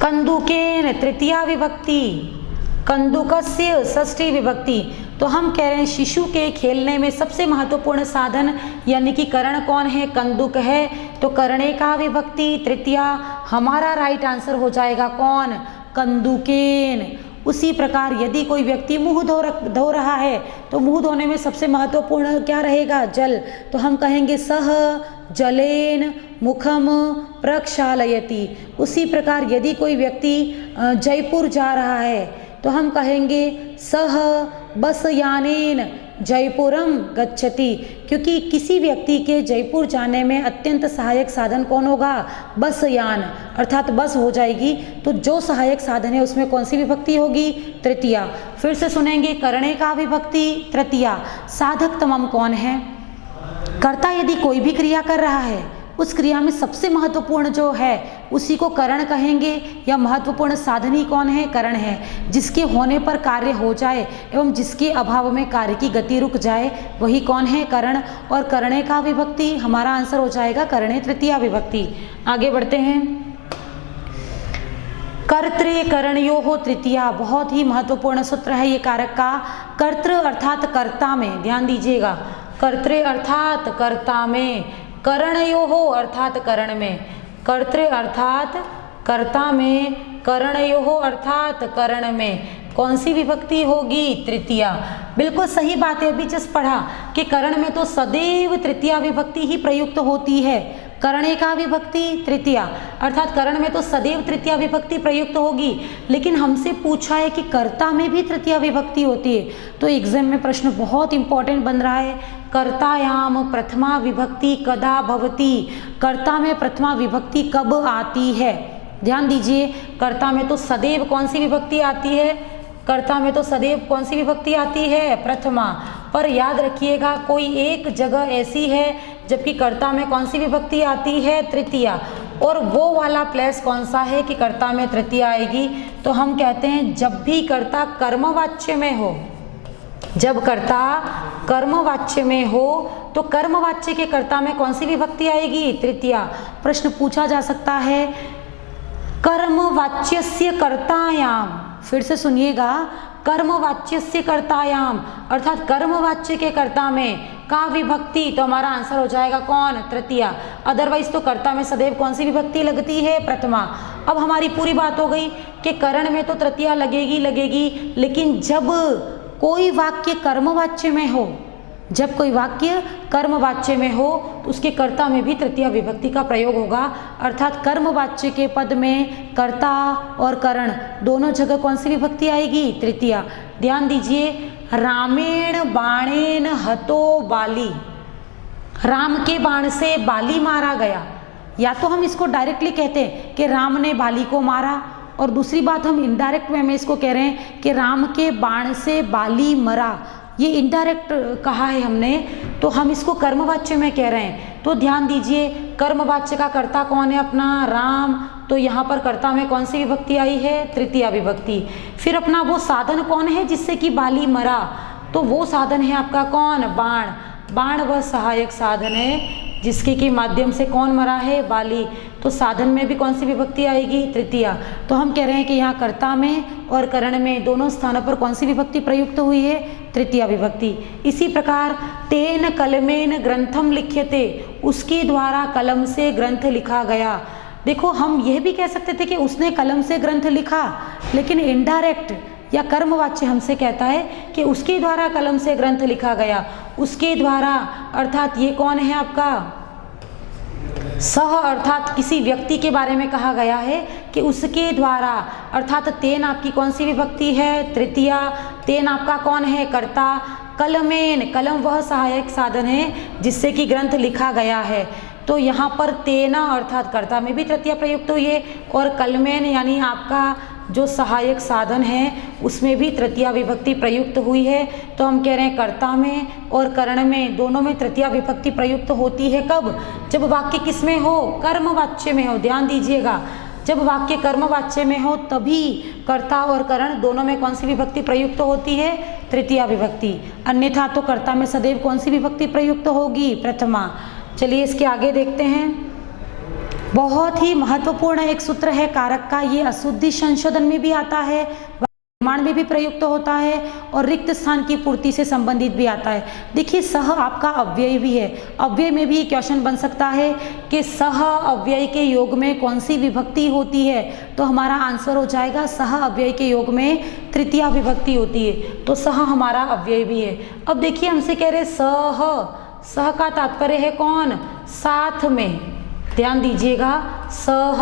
कंदुकेन तृतीया विभक्ति, कंदुकस्य षष्ठी विभक्ति। तो हम कह रहे हैं शिशु के खेलने में सबसे महत्वपूर्ण साधन यानी कि करण कौन है, कंदुक है। तो करणे का विभक्ति तृतीया। हमारा राइट आंसर हो जाएगा कौन, कंदुकेन। उसी प्रकार यदि कोई व्यक्ति मुंह धो रहा है तो मुंह धोने में सबसे महत्वपूर्ण क्या रहेगा, जल। तो हम कहेंगे सह जलेन मुखम प्रक्षालयति। उसी प्रकार यदि कोई व्यक्ति जयपुर जा रहा है तो हम कहेंगे सह बस यानेन जयपुरम गच्छति, क्योंकि किसी व्यक्ति के जयपुर जाने में अत्यंत सहायक साधन कौन होगा, बस यान, अर्थात बस हो जाएगी। तो जो सहायक साधन है उसमें कौन सी विभक्ति होगी, तृतीया। फिर से सुनेंगे करणे का विभक्ति तृतीया। साधक तमम कौन है, कर्ता यदि कोई भी क्रिया कर रहा है उस क्रिया में सबसे महत्वपूर्ण जो है उसी को करण कहेंगे, या महत्वपूर्ण साधन ही कौन है? करण है। जिसके होने पर कार्य हो जाए एवं जिसके अभाव में कार्य की गति रुक जाए वही कौन है? करण। और करणे का विभक्ति, हमारा आंसर हो जाएगा करणे तृतीया विभक्ति। आगे बढ़ते हैं। कर्तृ करणयोः तृतीया, बहुत ही महत्वपूर्ण सूत्र है ये कारक का। कर्तृ अर्थात कर्ता में, ध्यान दीजिएगा, कर्तृ अर्थात कर्ता में, करणयोः अर्थात करण में, कर्तृ अर्थात कर्ता में, करणयोः अर्थात करण में कौन सी विभक्ति होगी? तृतीया। बिल्कुल सही बात है, अभी जस्ट पढ़ा कि करण में तो सदैव तृतीया विभक्ति ही प्रयुक्त होती है। करणे का विभक्ति तृतीया, अर्थात करण में तो सदैव तृतीया विभक्ति प्रयुक्त होगी, लेकिन हमसे पूछा है कि कर्ता में भी तृतीया विभक्ति होती है। तो एग्जाम में प्रश्न बहुत इंपॉर्टेंट बन रहा है, कर्तायाम प्रथमा विभक्ति कदा भवति, कर्ता में प्रथमा विभक्ति कब आती है? ध्यान दीजिए, कर्ता में तो सदैव कौन सी विभक्ति आती है? कर्ता में तो सदैव कौन सी विभक्ति आती है? प्रथमा। पर याद रखिएगा कोई एक जगह ऐसी है जबकि कर्ता में कौन सी विभक्ति आती है? तृतीया। और वो वाला प्लेस कौन सा है कि कर्ता में तृतीया आएगी? तो हम कहते हैं जब भी कर्ता कर्मवाच्य में हो, जब कर्ता कर्मवाच्य में हो तो कर्मवाच्य के कर्ता में कौन सी विभक्ति आएगी? तृतीया। प्रश्न पूछा जा सकता है कर्मवाच्यस्य कर्तायाम, फिर से सुनिएगा, कर्मवाच्यस्य कर्तायाम अर्थात कर्मवाच्य के कर्ता में का विभक्ति, तो हमारा आंसर हो जाएगा कौन? तृतीया। अदरवाइज तो कर्ता में सदैव कौन सी विभक्ति लगती है? प्रथमा। अब हमारी पूरी बात हो गई कि करण में तो तृतीया लगेगी, लेकिन जब कोई वाक्य कर्मवाच्य में हो, जब कोई वाक्य कर्मवाच्य में हो तो उसके कर्ता में भी तृतीया विभक्ति का प्रयोग होगा, अर्थात कर्मवाच्य के पद में कर्ता और करण दोनों जगह कौन सी विभक्ति आएगी? तृतीया। ध्यान दीजिए, रामेण बाणेन हतो बाली, राम के बाण से बाली मारा गया, या तो हम इसको डायरेक्टली कहते हैं कि राम ने बाली को मारा, और दूसरी बात हम इनडायरेक्ट में इसको कह रहे हैं कि राम के बाण से बाली मरा, ये इनडायरेक्ट कहा है हमने, तो हम इसको कर्मवाच्य में कह रहे हैं। तो ध्यान दीजिए, कर्मवाच्य का कर्ता कौन है? अपना राम, तो यहाँ पर कर्ता में कौन सी विभक्ति आई है? तृतीया विभक्ति। फिर अपना वो साधन कौन है जिससे कि बाली मरा? तो वो साधन है आपका कौन? बाण। बाण वह सहायक साधन है जिसके के माध्यम से कौन मरा है? बाली। तो साधन में भी कौन सी विभक्ति आएगी? तृतीया। तो हम कह रहे हैं कि यहाँ कर्ता में और करण में दोनों स्थानों पर कौन सी विभक्ति प्रयुक्त हुई है? तृतीया विभक्ति। इसी प्रकार तेन कलमेन ग्रंथम लिख्यते, उसके द्वारा कलम से ग्रंथ लिखा गया। देखो, हम यह भी कह सकते थे कि उसने कलम से ग्रंथ लिखा, लेकिन इनडायरेक्ट या कर्मवाच्य हमसे कहता है कि उसके द्वारा कलम से ग्रंथ लिखा गया। उसके द्वारा अर्थात ये कौन है आपका? सह, अर्थात किसी व्यक्ति के बारे में कहा गया है कि उसके द्वारा, अर्थात तेन आपकी कौन सी विभक्ति है? तृतीया। तेन आपका कौन है? कर्ता। कलमेन, कलम वह सहायक साधन है जिससे कि ग्रंथ लिखा गया है। तो यहाँ पर तेना अर्थात कर्ता में भी तृतीया प्रयुक्त हुई है, और कलमेन यानी आपका जो सहायक साधन है उसमें भी तृतीया विभक्ति प्रयुक्त हुई है। तो हम कह रहे हैं कर्ता में और करण में दोनों में तृतीया विभक्ति प्रयुक्त होती है। कब? जब वाक्य किस में हो? कर्मवाच्य में हो। ध्यान दीजिएगा, जब वाक्य कर्मवाच्य में हो तभी कर्ता और करण दोनों में कौन सी विभक्ति प्रयुक्त होती है? तृतीया विभक्ति। अन्यथा तो कर्ता में सदैव कौन सी विभक्ति प्रयुक्त होगी? प्रथमा। चलिए इसके आगे देखते हैं। बहुत ही महत्वपूर्ण एक सूत्र है कारक का, ये अशुद्धि संशोधन में भी आता है, निर्माण में भी प्रयुक्त होता है, और रिक्त स्थान की पूर्ति से संबंधित भी आता है। देखिए, सह आपका अव्यय भी है। अव्यय में भी क्वेश्चन बन सकता है कि सह अव्यय के योग में कौन सी विभक्ति होती है? तो हमारा आंसर हो जाएगा सह अव्यय के योग में तृतीया विभक्ति होती है। तो सह हमारा अव्यय भी है। अब देखिए, हमसे कह रहे सह, सह का तात्पर्य है कौन? साथ में। ध्यान दीजिएगा, सह,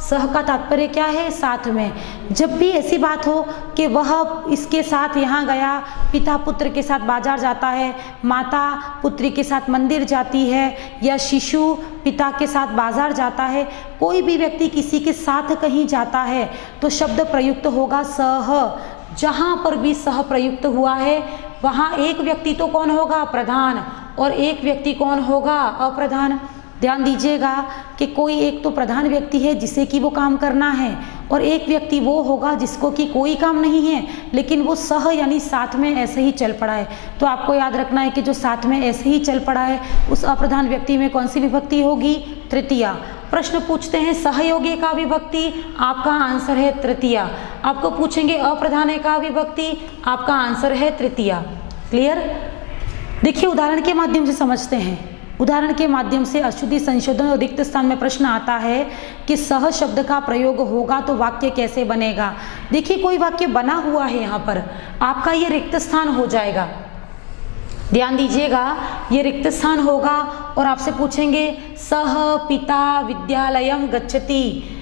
सह का तात्पर्य क्या है? साथ में। जब भी ऐसी बात हो कि वह इसके साथ यहाँ गया, पिता पुत्र के साथ बाजार जाता है, माता पुत्री के साथ मंदिर जाती है, या शिशु पिता के साथ बाजार जाता है, कोई भी व्यक्ति किसी के साथ कहीं जाता है तो शब्द प्रयुक्त होगा सह। जहाँ पर भी सह प्रयुक्त हुआ है वहाँ एक व्यक्ति तो कौन होगा? प्रधान, और एक व्यक्ति कौन होगा? अप्रधान। ध्यान दीजिएगा कि कोई एक तो प्रधान व्यक्ति है जिसे कि वो काम करना है, और एक व्यक्ति वो होगा जिसको कि कोई काम नहीं है लेकिन वो सह यानी साथ में ऐसे ही चल पड़ा है। तो आपको याद रखना है कि जो साथ में ऐसे ही चल पड़ा है उस अप्रधान व्यक्ति में कौन सी विभक्ति होगी? तृतीया। प्रश्न पूछते हैं सहयोगी का विभक्ति, आपका आंसर है तृतीया। आपको पूछेंगे अप्रधान का विभक्ति, आपका आंसर है तृतीया। क्लियर? देखिए उदाहरण के माध्यम से समझते हैं। उदाहरण के माध्यम से अशुद्धि संशोधन और रिक्त स्थान में प्रश्न आता है कि सह शब्द का प्रयोग होगा तो वाक्य कैसे बनेगा। देखिए कोई वाक्य बना हुआ है, यहाँ पर आपका ये रिक्त स्थान हो जाएगा। ध्यान दीजिएगा, ये रिक्त स्थान होगा और आपसे पूछेंगे सह पिता विद्यालयम गच्छति,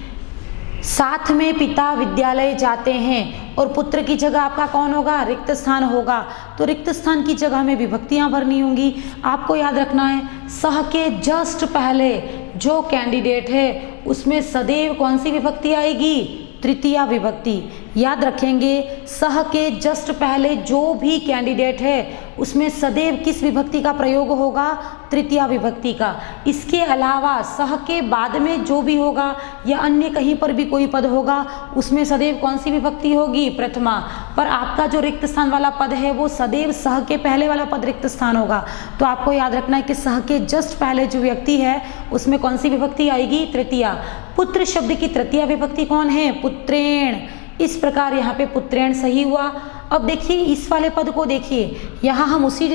साथ में पिता विद्यालय जाते हैं, और पुत्र की जगह आपका कौन होगा? रिक्त स्थान होगा। तो रिक्त स्थान की जगह में विभक्तियां भरनी होंगी। आपको याद रखना है सह के जस्ट पहले जो कैंडिडेट है उसमें सदैव कौन सी विभक्ति आएगी? तृतीया विभक्ति। याद रखेंगे सह के जस्ट पहले जो भी कैंडिडेट है उसमें सदैव किस विभक्ति का प्रयोग होगा? तृतीया विभक्ति का। इसके अलावा सह के बाद में जो भी होगा या अन्य कहीं पर भी कोई पद होगा उसमें सदैव कौन सी विभक्ति होगी? प्रथमा। पर आपका जो रिक्त स्थान वाला पद है वो सदैव सह के पहले वाला पद रिक्त स्थान होगा। तो आपको याद रखना है कि सह के जस्ट पहले जो व्यक्ति है उसमें कौन सी विभक्ति आएगी? तृतीया। पुत्र शब्द की तृतीया विभक्ति कौन है? पुत्रेण। इस प्रकार यहाँ पे पुत्रेण सही हुआ। अब देखिए इस वाले पद को देखिए, यहाँ हम उसी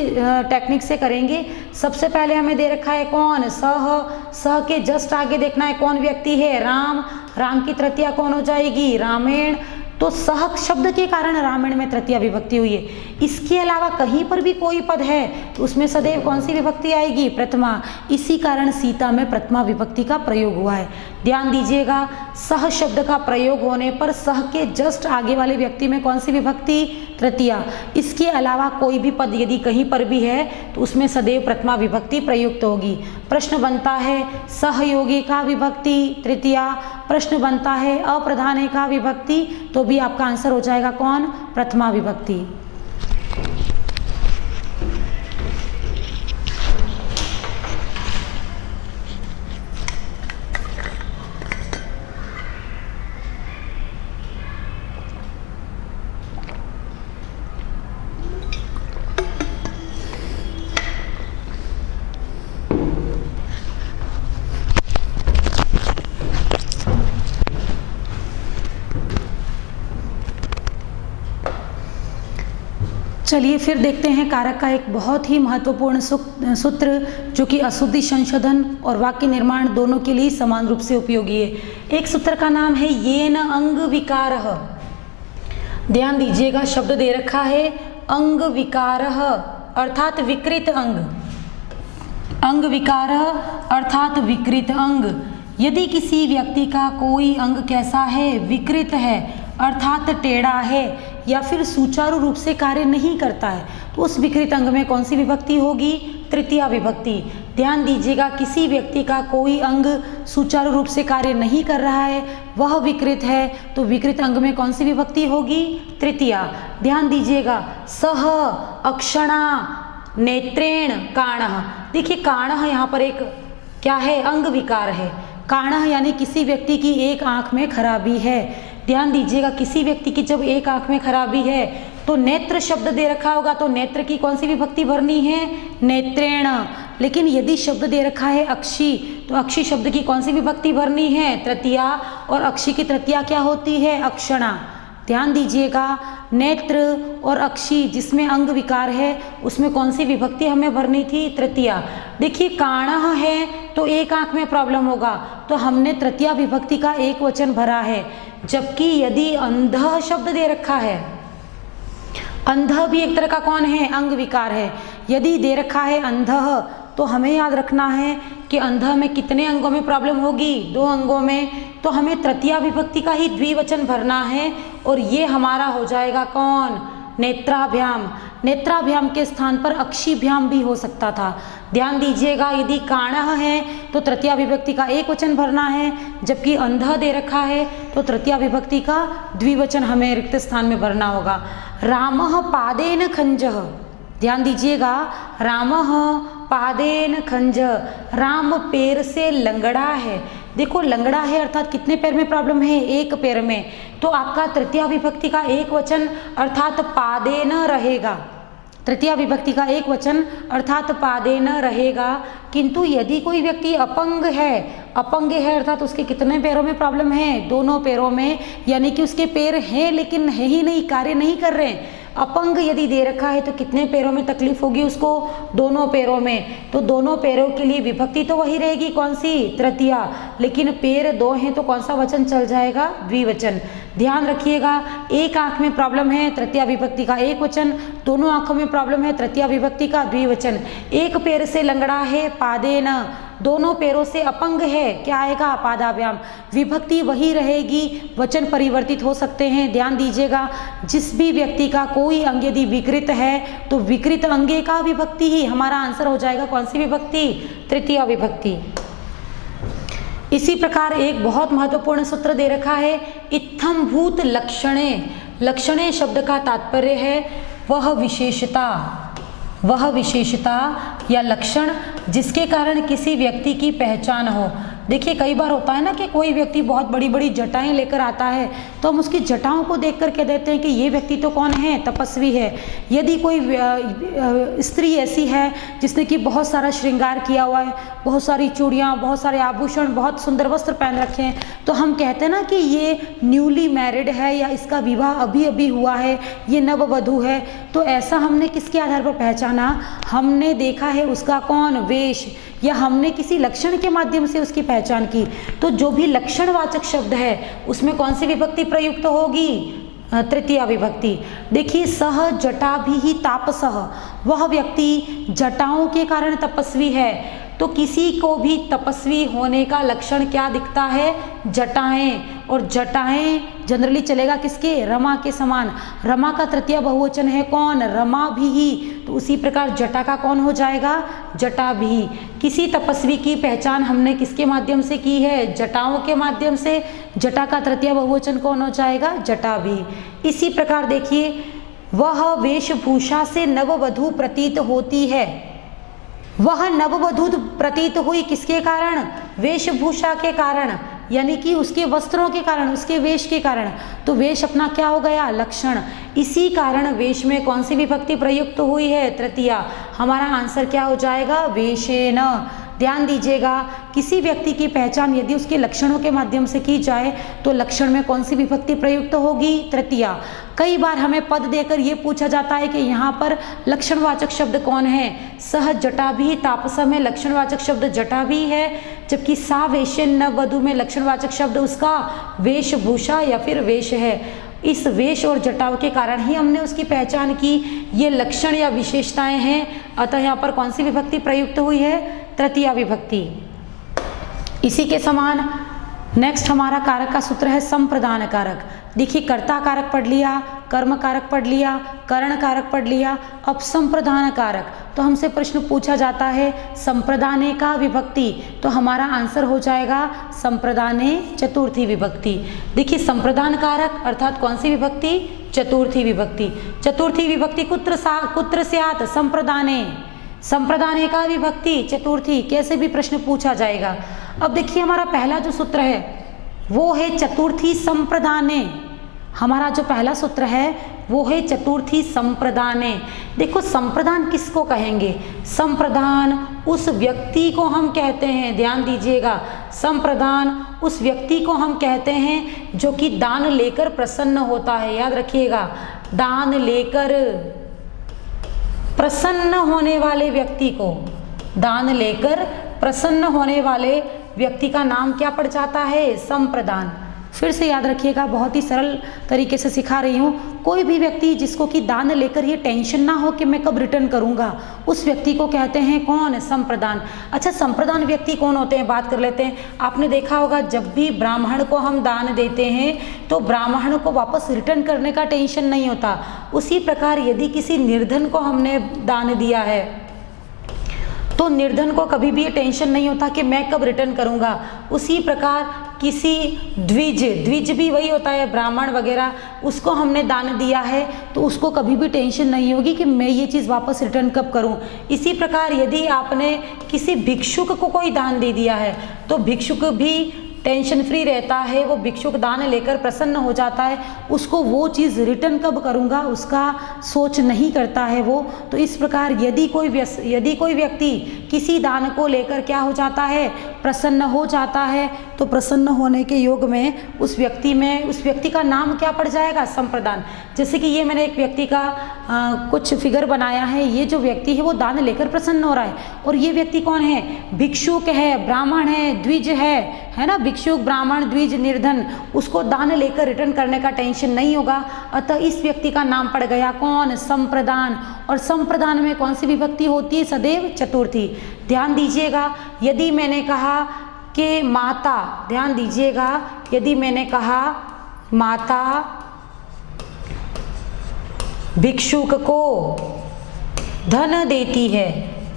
टेक्निक से करेंगे। सबसे पहले हमें दे रखा है कौन? सह। सह के जस्ट आगे देखना है कौन व्यक्ति है? राम। राम की तृतीया कौन हो जाएगी? रामेण। तो सह शब्द के कारण रामायण में तृतीया विभक्ति हुई है। इसके अलावा कहीं पर भी कोई पद है तो उसमें सदैव कौन सी विभक्ति आएगी? प्रथमा। इसी कारण सीता में प्रथमा विभक्ति का प्रयोग हुआ है। ध्यान दीजिएगा सह शब्द का प्रयोग होने पर सह के जस्ट आगे वाले व्यक्ति में कौन सी विभक्ति? तृतीया। इसके अलावा कोई भी पद यदि कहीं पर भी है तो उसमें सदैव प्रथमा विभक्ति प्रयुक्त होगी। प्रश्न बनता है सहयोगी का विभक्ति तृतीया। प्रश्न बनता है अप्रधान का विभक्ति, तो भी आपका आंसर हो जाएगा कौन? प्रथमा विभक्ति। चलिए फिर देखते हैं कारक का एक बहुत ही महत्वपूर्ण सूत्र जो कि अशुद्धि संशोधन और वाक्य निर्माण दोनों के लिए समान रूप से उपयोगी है। एक सूत्र का नाम है येन अंग विकारः। ध्यान दीजिएगा शब्द दे रखा है अंग विकारः अर्थात विकृत अंग। अंग विकारः अर्थात विकृत अंग। यदि किसी व्यक्ति का कोई अंग कैसा है? विकृत है अर्थात टेढ़ा है या फिर सुचारू रूप से कार्य नहीं करता है, तो उस विकृत अंग में कौन सी विभक्ति होगी? तृतीया विभक्ति। ध्यान दीजिएगा किसी व्यक्ति का कोई अंग सुचारू रूप से कार्य नहीं कर रहा है, वह विकृत है, तो विकृत अंग में कौन सी विभक्ति होगी? तृतीया। ध्यान दीजिएगा सह अक्षणा नेत्रेण काणः। देखिए काणः यहाँ पर एक क्या है? अंग विकार है। काणः यानी किसी व्यक्ति की एक आंख में खराबी है। ध्यान दीजिएगा किसी व्यक्ति की जब एक आंख में खराबी है तो नेत्र शब्द दे रखा होगा, तो नेत्र की कौन सी विभक्ति भरनी है? नेत्रेण। लेकिन यदि शब्द दे रखा है अक्षी, तो अक्षी शब्द की कौन सी विभक्ति भरनी है? तृतीया। और अक्षी की तृतीया क्या होती है? अक्षणा। ध्यान दीजिएगा नेत्र और अक्षी जिसमें अंग विकार है उसमें कौन सी विभक्ति हमें भरनी थी? तृतीया। देखिए काणः है तो एक आंख में प्रॉब्लम होगा, तो हमने तृतीया विभक्ति का एक वचन भरा है। जबकि यदि अंधः शब्द दे रखा है, अंधः भी एक तरह का कौन है? अंग विकार है। यदि दे रखा है अंधः, तो हमें याद रखना है कि अंधः में कितने अंगों में प्रॉब्लम होगी? 2 अंगों में। तो हमें तृतीया विभक्ति का ही द्विवचन भरना है और ये हमारा हो जाएगा कौन? नेत्राभ्याम। नेत्राभ्याम के स्थान पर अक्षीभ्याम भी हो सकता था। ध्यान दीजिएगा यदि काणः है तो तृतीया विभक्ति का एक वचन भरना है, जबकि अंधः दे रखा है तो तृतीया विभक्ति का द्विवचन हमें रिक्त स्थान में भरना होगा। रामः पादेन खंजः। ध्यान दीजिएगा रामः पादेन खंज, राम पैर से लंगड़ा है। देखो लंगड़ा है अर्थात कितने पैर में प्रॉब्लम है, एक पैर में, तो आपका तृतीया विभक्ति का एक वचन अर्थात पादेन रहेगा, तृतीया विभक्ति का एक वचन अर्थात पादेन रहेगा। किंतु यदि कोई व्यक्ति अपंग है अर्थात उसके कितने पैरों में प्रॉब्लम है, दोनों पैरों में, यानी कि उसके पैर हैं लेकिन है ही नहीं, कार्य नहीं कर रहे हैं। अपंग यदि दे रखा है तो कितने पैरों में तकलीफ होगी उसको, दोनों पैरों में, तो दोनों पैरों के लिए विभक्ति तो वही रहेगी, कौन सी, तृतीया, लेकिन पैर दो हैं तो कौन सा वचन चल जाएगा, द्विवचन। ध्यान रखिएगा, एक आंख में प्रॉब्लम है, तृतीया विभक्ति का एक वचन, दोनों आंखों में प्रॉब्लम है, तृतीया विभक्ति का द्विवचन। एक पैर से लंगड़ा है, पादेन, दोनों पैरों से अपंग है, क्या आएगा, पादाभ्याम, विभक्ति वही रहेगी, वचन परिवर्तित हो सकते हैं। ध्यान दीजिएगा, जिस भी व्यक्ति का कोई अंग यदि विकृत है तो विकृत अंगे का विभक्ति ही हमारा आंसर हो जाएगा, कौन सी विभक्ति, तृतीया विभक्ति। इसी प्रकार एक बहुत महत्वपूर्ण सूत्र दे रखा है, इत्थम भूत लक्षणे, लक्षणे शब्द का तात्पर्य है वह विशेषता या लक्षण जिसके कारण किसी व्यक्ति की पहचान हो। देखिए कई बार होता है ना कि कोई व्यक्ति बहुत बड़ी बड़ी जटाएं लेकर आता है तो हम उसकी जटाओं को देखकर कह देते हैं कि ये व्यक्ति तो कौन है, तपस्वी है। यदि कोई स्त्री ऐसी है जिसने कि बहुत सारा श्रृंगार किया हुआ है, बहुत सारी चूड़ियाँ, बहुत सारे आभूषण, बहुत सुंदर वस्त्र पहन रखे हैं, तो हम कहते हैं ना कि ये न्यूली मैरिड है या इसका विवाह अभी अभी हुआ है, ये नववधू है। तो ऐसा हमने किसके आधार पर पहचाना, हमने देखा है उसका कौन, वेश, या हमने किसी लक्षण के माध्यम से उसकी पहचान की। तो जो भी लक्षणवाचक शब्द है उसमें कौन सी विभक्ति प्रयुक्त होगी, तृतीया विभक्ति। देखिए सह जटा भी ही तापसः, वह व्यक्ति जटाओं के कारण तपस्वी है। तो किसी को भी तपस्वी होने का लक्षण क्या दिखता है, जटाएं, और जटाएं जनरली चलेगा किसके, रमा के समान। रमा का तृतीय बहुवचन है कौन, रमा भी ही, तो उसी प्रकार जटा का कौन हो जाएगा, जटा भी। किसी तपस्वी की पहचान हमने किसके माध्यम से की है, जटाओं के माध्यम से, जटा का तृतीय बहुवचन कौन हो जाएगा, जटा भी। इसी प्रकार देखिए, वह वेशभूषा से नववधू प्रतीत होती है, वह नववधू प्रतीत हुई किसके कारण, वेशभूषा के कारण, यानी कि उसके वस्त्रों के कारण, उसके वेश के कारण। तो वेश अपना क्या हो गया, लक्षण। इसी कारण वेश में कौन सी विभक्ति प्रयुक्त हुई है, तृतीया। हमारा आंसर क्या हो जाएगा, वेशेन। ध्यान दीजिएगा, किसी व्यक्ति की पहचान यदि उसके लक्षणों के माध्यम से की जाए तो लक्षण में कौन सी विभक्ति प्रयुक्त होगी, तृतीया। कई बार हमें पद देकर ये पूछा जाता है कि यहाँ पर लक्षणवाचक शब्द कौन है, सह जटा भी तापसम में लक्षणवाचक शब्द जटा भी है, जबकि सा वेशेन नववधू में लक्षणवाचक शब्द उसका वेशभूषा या फिर वेश है। इस वेश और जटाओं के कारण ही हमने उसकी पहचान की, ये लक्षण या विशेषताएं हैं। अतः यहाँ पर कौन सी विभक्ति प्रयुक्त हुई है, तृतीया विभक्ति। इसी के समान नेक्स्ट हमारा कारक का सूत्र है संप्रदान कारक। देखिए कर्ता कारक पढ़ लिया, कर्म कारक पढ़ लिया, करण कारक पढ़ लिया, अब संप्रदान कारक। तो हमसे प्रश्न पूछा जाता है संप्रदाने का विभक्ति, तो हमारा आंसर हो जाएगा संप्रदाने चतुर्थी विभक्ति। देखिए संप्रदान कारक अर्थात कौन सी विभक्ति, चतुर्थी विभक्ति। चतुर्थी विभक्ति कुत्र स्यात्, संप्रदाने, संप्रदाने का विभक्ति चतुर्थी, कैसे भी प्रश्न पूछा जाएगा। अब देखिए हमारा पहला जो सूत्र है वो है चतुर्थी संप्रदाने। हमारा जो पहला सूत्र है वो है चतुर्थी संप्रदाने। देखो संप्रदान किसको कहेंगे, संप्रदान उस व्यक्ति को हम कहते हैं, ध्यान दीजिएगा, संप्रदान उस व्यक्ति को हम कहते हैं जो कि दान लेकर प्रसन्न होता है। याद रखिएगा, दान लेकर प्रसन्न होने वाले व्यक्ति को, दान लेकर प्रसन्न होने वाले व्यक्ति का नाम क्या पड़ जाता है, संप्रदान। फिर से याद रखिएगा, बहुत ही सरल तरीके से सिखा रही हूँ। कोई भी व्यक्ति जिसको कि दान लेकर ये टेंशन ना हो कि मैं कब रिटर्न करूँगा, उस व्यक्ति को कहते हैं कौन, संप्रदान। अच्छा संप्रदान व्यक्ति कौन होते हैं, बात कर लेते हैं। आपने देखा होगा जब भी ब्राह्मण को हम दान देते हैं तो ब्राह्मण को वापस रिटर्न करने का टेंशन नहीं होता। उसी प्रकार यदि किसी निर्धन को हमने दान दिया है तो निर्धन को कभी भी ये टेंशन नहीं होता कि मैं कब रिटर्न करूंगा। उसी प्रकार किसी द्विज, द्विज भी वही होता है ब्राह्मण वगैरह, उसको हमने दान दिया है तो उसको कभी भी टेंशन नहीं होगी कि मैं ये चीज़ वापस रिटर्न कब करूं। इसी प्रकार यदि आपने किसी भिक्षुक को कोई दान दे दिया है तो भिक्षुक भी टेंशन फ्री रहता है, वो भिक्षुक दान लेकर प्रसन्न हो जाता है, उसको वो चीज़ रिटर्न कब करूँगा उसका सोच नहीं करता है वो। तो इस प्रकार यदि कोई व्यक्ति किसी दान को लेकर क्या हो जाता है, प्रसन्न हो जाता है, तो प्रसन्न होने के योग में उस व्यक्ति का नाम क्या पड़ जाएगा, संप्रदान। जैसे कि ये मैंने एक व्यक्ति का कुछ फिगर बनाया है, ये जो व्यक्ति है वो दान लेकर प्रसन्न हो रहा है, और ये व्यक्ति कौन है, भिक्षुक है, ब्राह्मण है, द्विज है ना, भिक्षुक, ब्राह्मण, द्विज, निर्धन, उसको दान लेकर रिटर्न करने का टेंशन नहीं होगा। अतः इस व्यक्ति का नाम पड़ गया कौन, संप्रदान। और संप्रदान में कौन सी विभक्ति होती है, सदैव चतुर्थी। ध्यान दीजिएगा, यदि मैंने कहा कि माता, ध्यान दीजिएगा, यदि मैंने कहा माता भिक्षुक को धन देती है,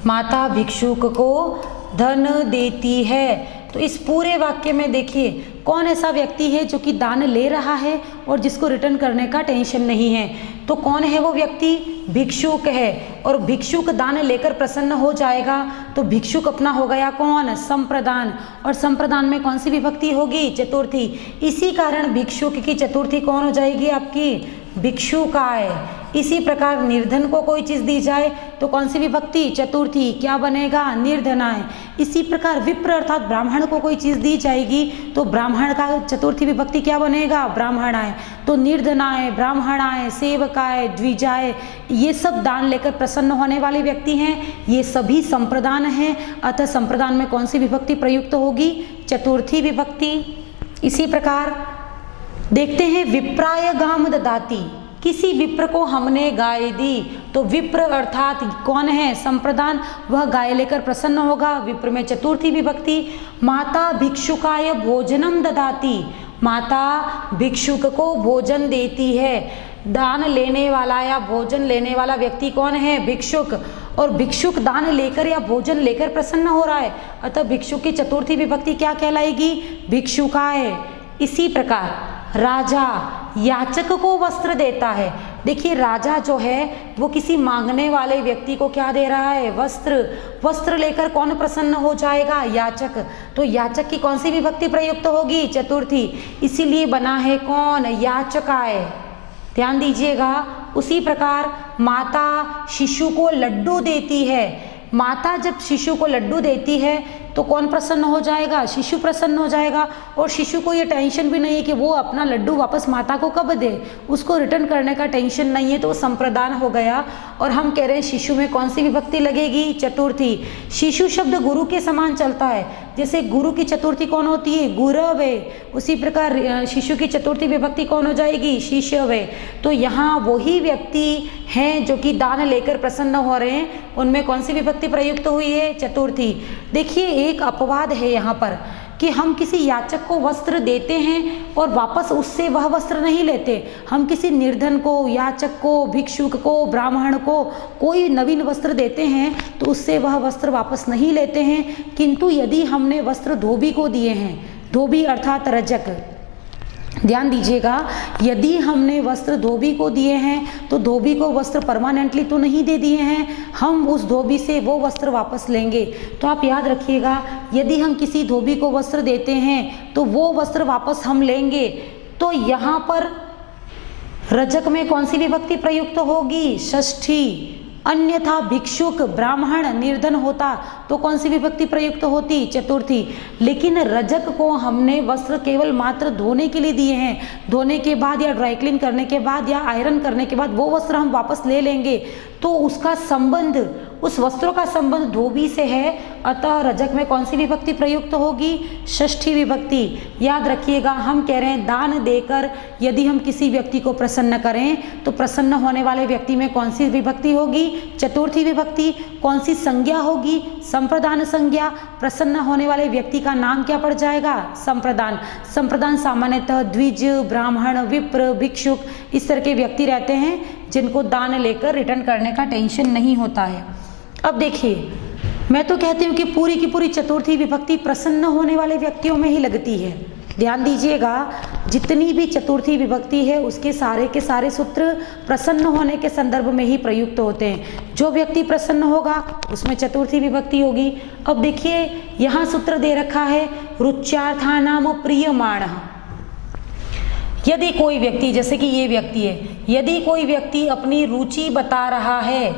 माता भिक्षुक को धन देती है, तो इस पूरे वाक्य में देखिए कौन ऐसा व्यक्ति है जो कि दान ले रहा है और जिसको रिटर्न करने का टेंशन नहीं है। तो कौन है वो व्यक्ति, भिक्षुक है, और भिक्षुक दान लेकर प्रसन्न हो जाएगा तो भिक्षुक अपना हो गया कौन, संप्रदान। और संप्रदान में कौन सी विभक्ति होगी, चतुर्थी। इसी कारण भिक्षुक की चतुर्थी कौन हो जाएगी आपकी, भिक्षुकाय। इसी प्रकार निर्धन को कोई चीज़ दी जाए तो कौन सी विभक्ति, चतुर्थी, क्या बनेगा, निर्धनाय। इसी प्रकार विप्र अर्थात ब्राह्मण को कोई चीज़ दी जाएगी तो ब्राह्मण का चतुर्थी विभक्ति क्या बनेगा, ब्राह्मणाय। तो निर्धनाय, ब्राह्मणाय, सेवकाय, द्विजाय, ये सब दान लेकर प्रसन्न होने वाले व्यक्ति हैं, ये सभी संप्रदान हैं। अतः संप्रदान में कौन सी विभक्ति प्रयुक्त होगी, चतुर्थी विभक्ति। इसी प्रकार देखते हैं विप्राय गाम ददाती, किसी विप्र को हमने गाय दी तो विप्र अर्थात कौन है, संप्रदान, वह गाय लेकर प्रसन्न होगा, विप्र में चतुर्थी विभक्ति। माता भिक्षुकाय भोजनम ददाती, माता भिक्षुक को भोजन देती है। दान लेने वाला या भोजन लेने वाला व्यक्ति कौन है, भिक्षुक, और भिक्षुक दान लेकर या भोजन लेकर प्रसन्न हो रहा है, अतः भिक्षुक की चतुर्थी विभक्ति क्या कहलाएगी, भिक्षुकाय। इसी प्रकार राजा याचक को वस्त्र देता है। देखिए राजा जो है वो किसी मांगने वाले व्यक्ति को क्या दे रहा है, वस्त्र। वस्त्र लेकर कौन प्रसन्न हो जाएगा, याचक। तो याचक की कौन सी विभक्ति प्रयुक्त होगी, चतुर्थी। इसीलिए बना है कौन, याचकाय। ध्यान दीजिएगा। उसी प्रकार माता शिशु को लड्डू देती है। माता जब शिशु को लड्डू देती है तो कौन प्रसन्न हो जाएगा, शिशु प्रसन्न हो जाएगा। और शिशु को ये टेंशन भी नहीं है कि वो अपना लड्डू वापस माता को कब दे, उसको रिटर्न करने का टेंशन नहीं है, तो वो संप्रदान हो गया। और हम कह रहे हैं शिशु में कौन सी विभक्ति लगेगी, चतुर्थी। शिशु शब्द गुरु के समान चलता है, जैसे गुरु की चतुर्थी कौन होती है, गुरवे। उसी प्रकार शिशु की चतुर्थी विभक्ति कौन हो जाएगी, शिष्यवे। तो यहाँ वही व्यक्ति हैं जो कि दान लेकर प्रसन्न हो रहे हैं, उनमें कौन सी विभक्ति प्रयुक्त हुई है, चतुर्थी। देखिए एक अपवाद है यहाँ पर कि हम किसी याचक को वस्त्र देते हैं और वापस उससे वह वस्त्र नहीं लेते। हम किसी निर्धन को, याचक को, भिक्षुक को, ब्राह्मण को कोई नवीन वस्त्र देते हैं तो उससे वह वस्त्र वापस नहीं लेते हैं। किंतु यदि हमने वस्त्र धोबी को दिए हैं, धोबी अर्थात रजक, ध्यान दीजिएगा, यदि हमने वस्त्र धोबी को दिए हैं तो धोबी को वस्त्र परमानेंटली तो नहीं दे दिए हैं, हम उस धोबी से वो वस्त्र वापस लेंगे। तो आप याद रखिएगा, यदि हम किसी धोबी को वस्त्र देते हैं तो वो वस्त्र वापस हम लेंगे। तो यहाँ पर रजक में कौन सी विभक्ति प्रयुक्त होगी, षष्ठी। अन्यथा भिक्षुक, ब्राह्मण, निर्धन होता तो कौन सी विभक्ति प्रयुक्त होती, चतुर्थी। लेकिन रजक को हमने वस्त्र केवल मात्र धोने के लिए दिए हैं, धोने के बाद या ड्राई क्लीन करने के बाद या आयरन करने के बाद वो वस्त्र हम वापस ले लेंगे, तो उसका संबंध, उस वस्त्रों का संबंध धोबी से है। अतः रजक में कौन सी विभक्ति प्रयुक्त होगी, षष्ठी विभक्ति। याद रखिएगा, हम कह रहे हैं दान देकर यदि हम किसी व्यक्ति को प्रसन्न करें तो प्रसन्न होने वाले व्यक्ति में कौन सी विभक्ति होगी, चतुर्थी विभक्ति। कौन सी संज्ञा होगी, संप्रदान संज्ञा। प्रसन्न होने वाले व्यक्ति का नाम क्या पड़ जाएगा, संप्रदान। संप्रदान सामान्यतः द्विज, ब्राह्मण, विप्र, भिक्षुक इस तरह के व्यक्ति रहते हैं जिनको दान लेकर रिटर्न करने का टेंशन नहीं होता है। अब देखिए, मैं तो कहती हूँ कि पूरी की पूरी चतुर्थी विभक्ति प्रसन्न होने वाले व्यक्तियों में ही लगती है। ध्यान दीजिएगा, जितनी भी चतुर्थी विभक्ति है उसके सारे के सारे सूत्र प्रसन्न होने के संदर्भ में ही प्रयुक्त होते हैं। जो व्यक्ति प्रसन्न होगा उसमें चतुर्थी विभक्ति होगी। अब देखिए यहाँ सूत्र दे रखा है रुच्यार्थानाम प्रियमाणः। यदि कोई व्यक्ति, जैसे कि ये व्यक्ति है, यदि कोई व्यक्ति अपनी रुचि बता रहा है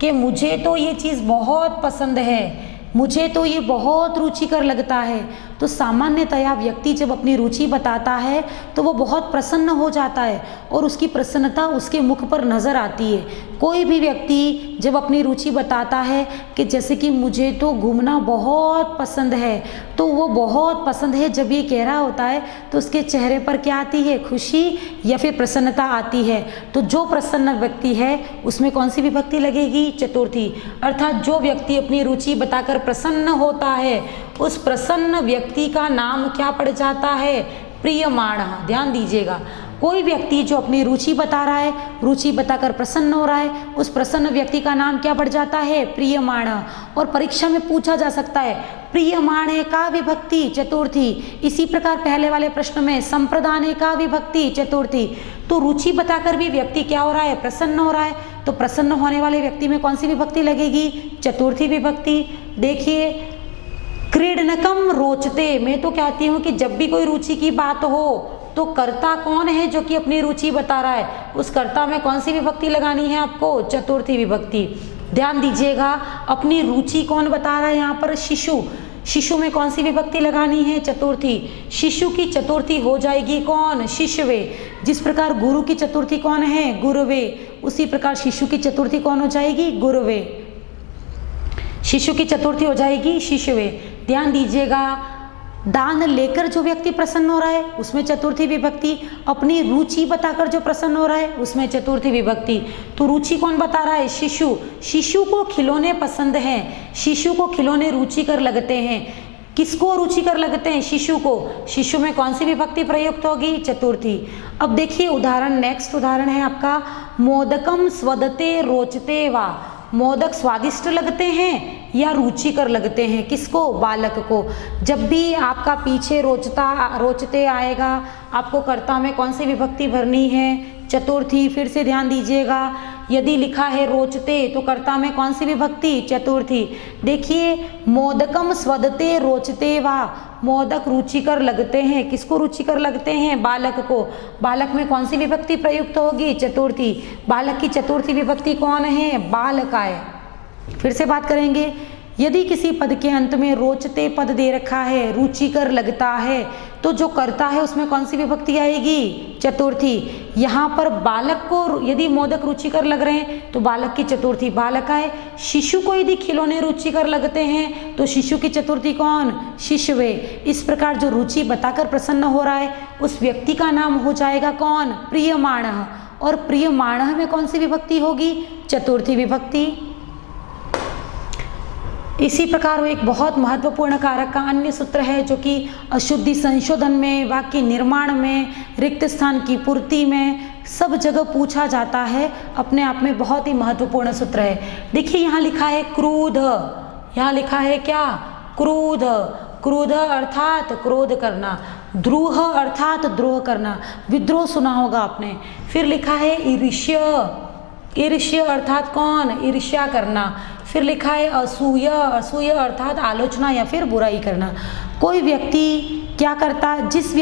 कि मुझे तो ये चीज़ बहुत पसंद है, मुझे तो ये बहुत रुचिकर लगता है, तो सामान्यतया व्यक्ति जब अपनी रुचि बताता है तो वो बहुत प्रसन्न हो जाता है और उसकी प्रसन्नता उसके मुख पर नज़र आती है। कोई भी व्यक्ति जब अपनी रुचि बताता है कि जैसे कि मुझे तो घूमना बहुत पसंद है, तो वो बहुत पसंद है जब ये कह रहा होता है तो उसके चेहरे पर क्या आती है, खुशी या फिर प्रसन्नता आती है। तो जो प्रसन्न व्यक्ति है उसमें कौन सी विभक्ति लगेगी, चतुर्थी। अर्थात जो व्यक्ति अपनी रुचि बताकर प्रसन्न होता है उस प्रसन्न व्यक्ति का नाम क्या पड़ जाता है, प्रियमाणः। ध्यान दीजिएगा, कोई व्यक्ति जो अपनी रुचि बता रहा है, रुचि बताकर प्रसन्न हो रहा है, उस प्रसन्न व्यक्ति का नाम क्या पड़ जाता है, प्रियमाणः। और परीक्षा में पूछा जा सकता है प्रियमाणे का विभक्ति चतुर्थी। इसी प्रकार पहले वाले प्रश्न में संप्रदाने का विभक्ति चतुर्थी। तो रुचि बताकर भी व्यक्ति क्या हो रहा है, प्रसन्न हो रहा है, तो प्रसन्न होने वाले व्यक्ति में कौन सी विभक्ति लगेगी, चतुर्थी विभक्ति। देखिए क्रीडनकम रोचते, मैं तो कहती हूँ कि जब भी कोई रुचि की बात हो तो कर्ता कौन है जो कि अपनी रुचि बता रहा है, उस कर्ता में कौन सी विभक्ति लगानी है आपको, चतुर्थी विभक्ति। ध्यान दीजिएगा, अपनी रुचि कौन बता रहा है यहाँ पर, शिशु। शिशु में कौन सी विभक्ति लगानी है, चतुर्थी। शिशु की चतुर्थी हो जाएगी कौन, शिशवे। जिस प्रकार गुरु की चतुर्थी कौन है, गुरुवे, उसी प्रकार शिशु की चतुर्थी कौन हो जाएगी, गुरुवे। शिशु की चतुर्थी हो जाएगी शिशुवे। ध्यान दीजिएगा, दान लेकर जो व्यक्ति प्रसन्न हो रहा है उसमें चतुर्थी विभक्ति, अपनी रुचि बताकर जो प्रसन्न हो रहा है उसमें चतुर्थी विभक्ति। तो रुचि कौन बता रहा है, शिशु। शिशु को खिलौने पसंद हैं, शिशु को खिलौने रुचिकर लगते हैं। किसको रुचिकर लगते हैं, शिशु को। शिशु में कौन सी विभक्ति प्रयुक्त होगी, चतुर्थी। अब देखिए उदाहरण, नेक्स्ट उदाहरण है आपका मोदकम स्वदते रोचते वा। मोदक स्वादिष्ट लगते हैं या रुचिकर लगते हैं, किसको, बालक को। जब भी आपका पीछे रोचते आएगा आपको कर्ता में कौन सी विभक्ति भरनी है, चतुर्थी। फिर से ध्यान दीजिएगा, यदि लिखा है रोचते तो कर्ता में कौन सी विभक्ति, चतुर्थी। देखिए मोदकम स्वदते रोचते वा, मोदक रुचिकर लगते हैं, किसको रुचिकर लगते हैं, बालक को। बालक में कौन सी विभक्ति प्रयुक्त होगी, चतुर्थी। बालक की चतुर्थी विभक्ति कौन है, बालकाय। फिर से बात करेंगे, यदि किसी पद के अंत में रोचते पद दे रखा है, रुचिकर लगता है, तो जो करता है उसमें कौन सी विभक्ति आएगी, चतुर्थी। यहाँ पर बालक को यदि मोदक रुचिकर लग रहे हैं तो बालक की चतुर्थी बालकाय। शिशु को यदि खिलौने रुचिकर लगते हैं तो शिशु की चतुर्थी कौन, शिशुवे। इस प्रकार जो रुचि बताकर प्रसन्न हो रहा है उस व्यक्ति का नाम हो जाएगा कौन, प्रियमाणः। और प्रियमाणः में कौन सी विभक्ति होगी, चतुर्थी विभक्ति। इसी प्रकार वो एक बहुत महत्वपूर्ण कारक का अन्य सूत्र है जो कि अशुद्धि संशोधन में, वाक्य निर्माण में, रिक्त स्थान की पूर्ति में सब जगह पूछा जाता है। अपने आप में बहुत ही महत्वपूर्ण सूत्र है। देखिए यहाँ लिखा है क्रोध, यहाँ लिखा है क्या, क्रोध। क्रोध अर्थात क्रोध करना, द्रोह अर्थात द्रोह करना, विद्रोह सुना होगा आपने। फिर लिखा है ईर्ष्य, ईर्ष्य अर्थात कौन, ईर्ष्या करना। फिर लिखा है असूय, असूय अर्थात आलोचना या फिर बुराई करना। कोई व्यक्ति क्या करता, जिस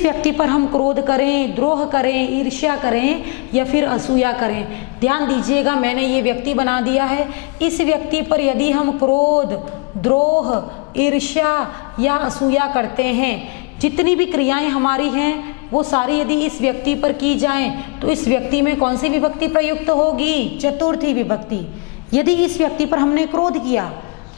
व्यक्ति पर हम क्रोध करें, द्रोह करें, ईर्ष्या करें या फिर असूया करें, ध्यान दीजिएगा मैंने ये व्यक्ति बना दिया है, इस व्यक्ति पर यदि हम क्रोध, द्रोह, ईर्ष्या या असूया करते हैं, जितनी भी क्रियाएं हमारी हैं वो सारी यदि इस व्यक्ति पर की जाएं तो इस व्यक्ति में कौन सी विभक्ति प्रयुक्त होगी, चतुर्थी विभक्ति। यदि इस व्यक्ति पर हमने क्रोध किया,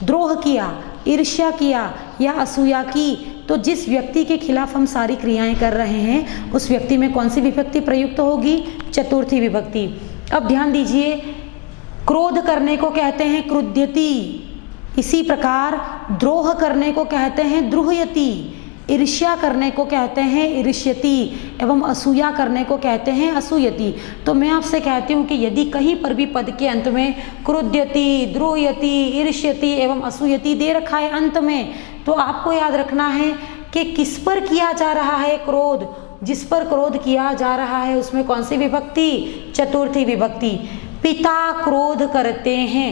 द्रोह किया, ईर्ष्या किया या असूया की, तो जिस व्यक्ति के खिलाफ हम सारी क्रियाएं कर रहे हैं उस व्यक्ति में कौन सी विभक्ति प्रयुक्त होगी, चतुर्थी विभक्ति। अब ध्यान दीजिए, क्रोध करने को कहते हैं क्रुध्यति, इसी प्रकार द्रोह करने को कहते हैं द्रुह्यति, ईर्ष्या करने को कहते हैं ईर्ष्यति एवं असूया करने को कहते हैं असूयति। तो मैं आपसे कहती हूँ कि यदि कहीं पर भी पद के अंत में क्रुध्यति, द्रोह्यति, ईर्ष्यति एवं असूयति दे रखा है अंत में, तो आपको याद रखना है कि किस पर किया जा रहा है क्रोध, जिस पर क्रोध किया जा रहा है उसमें कौन सी विभक्ति, चतुर्थी विभक्ति। पिता क्रोध करते हैं,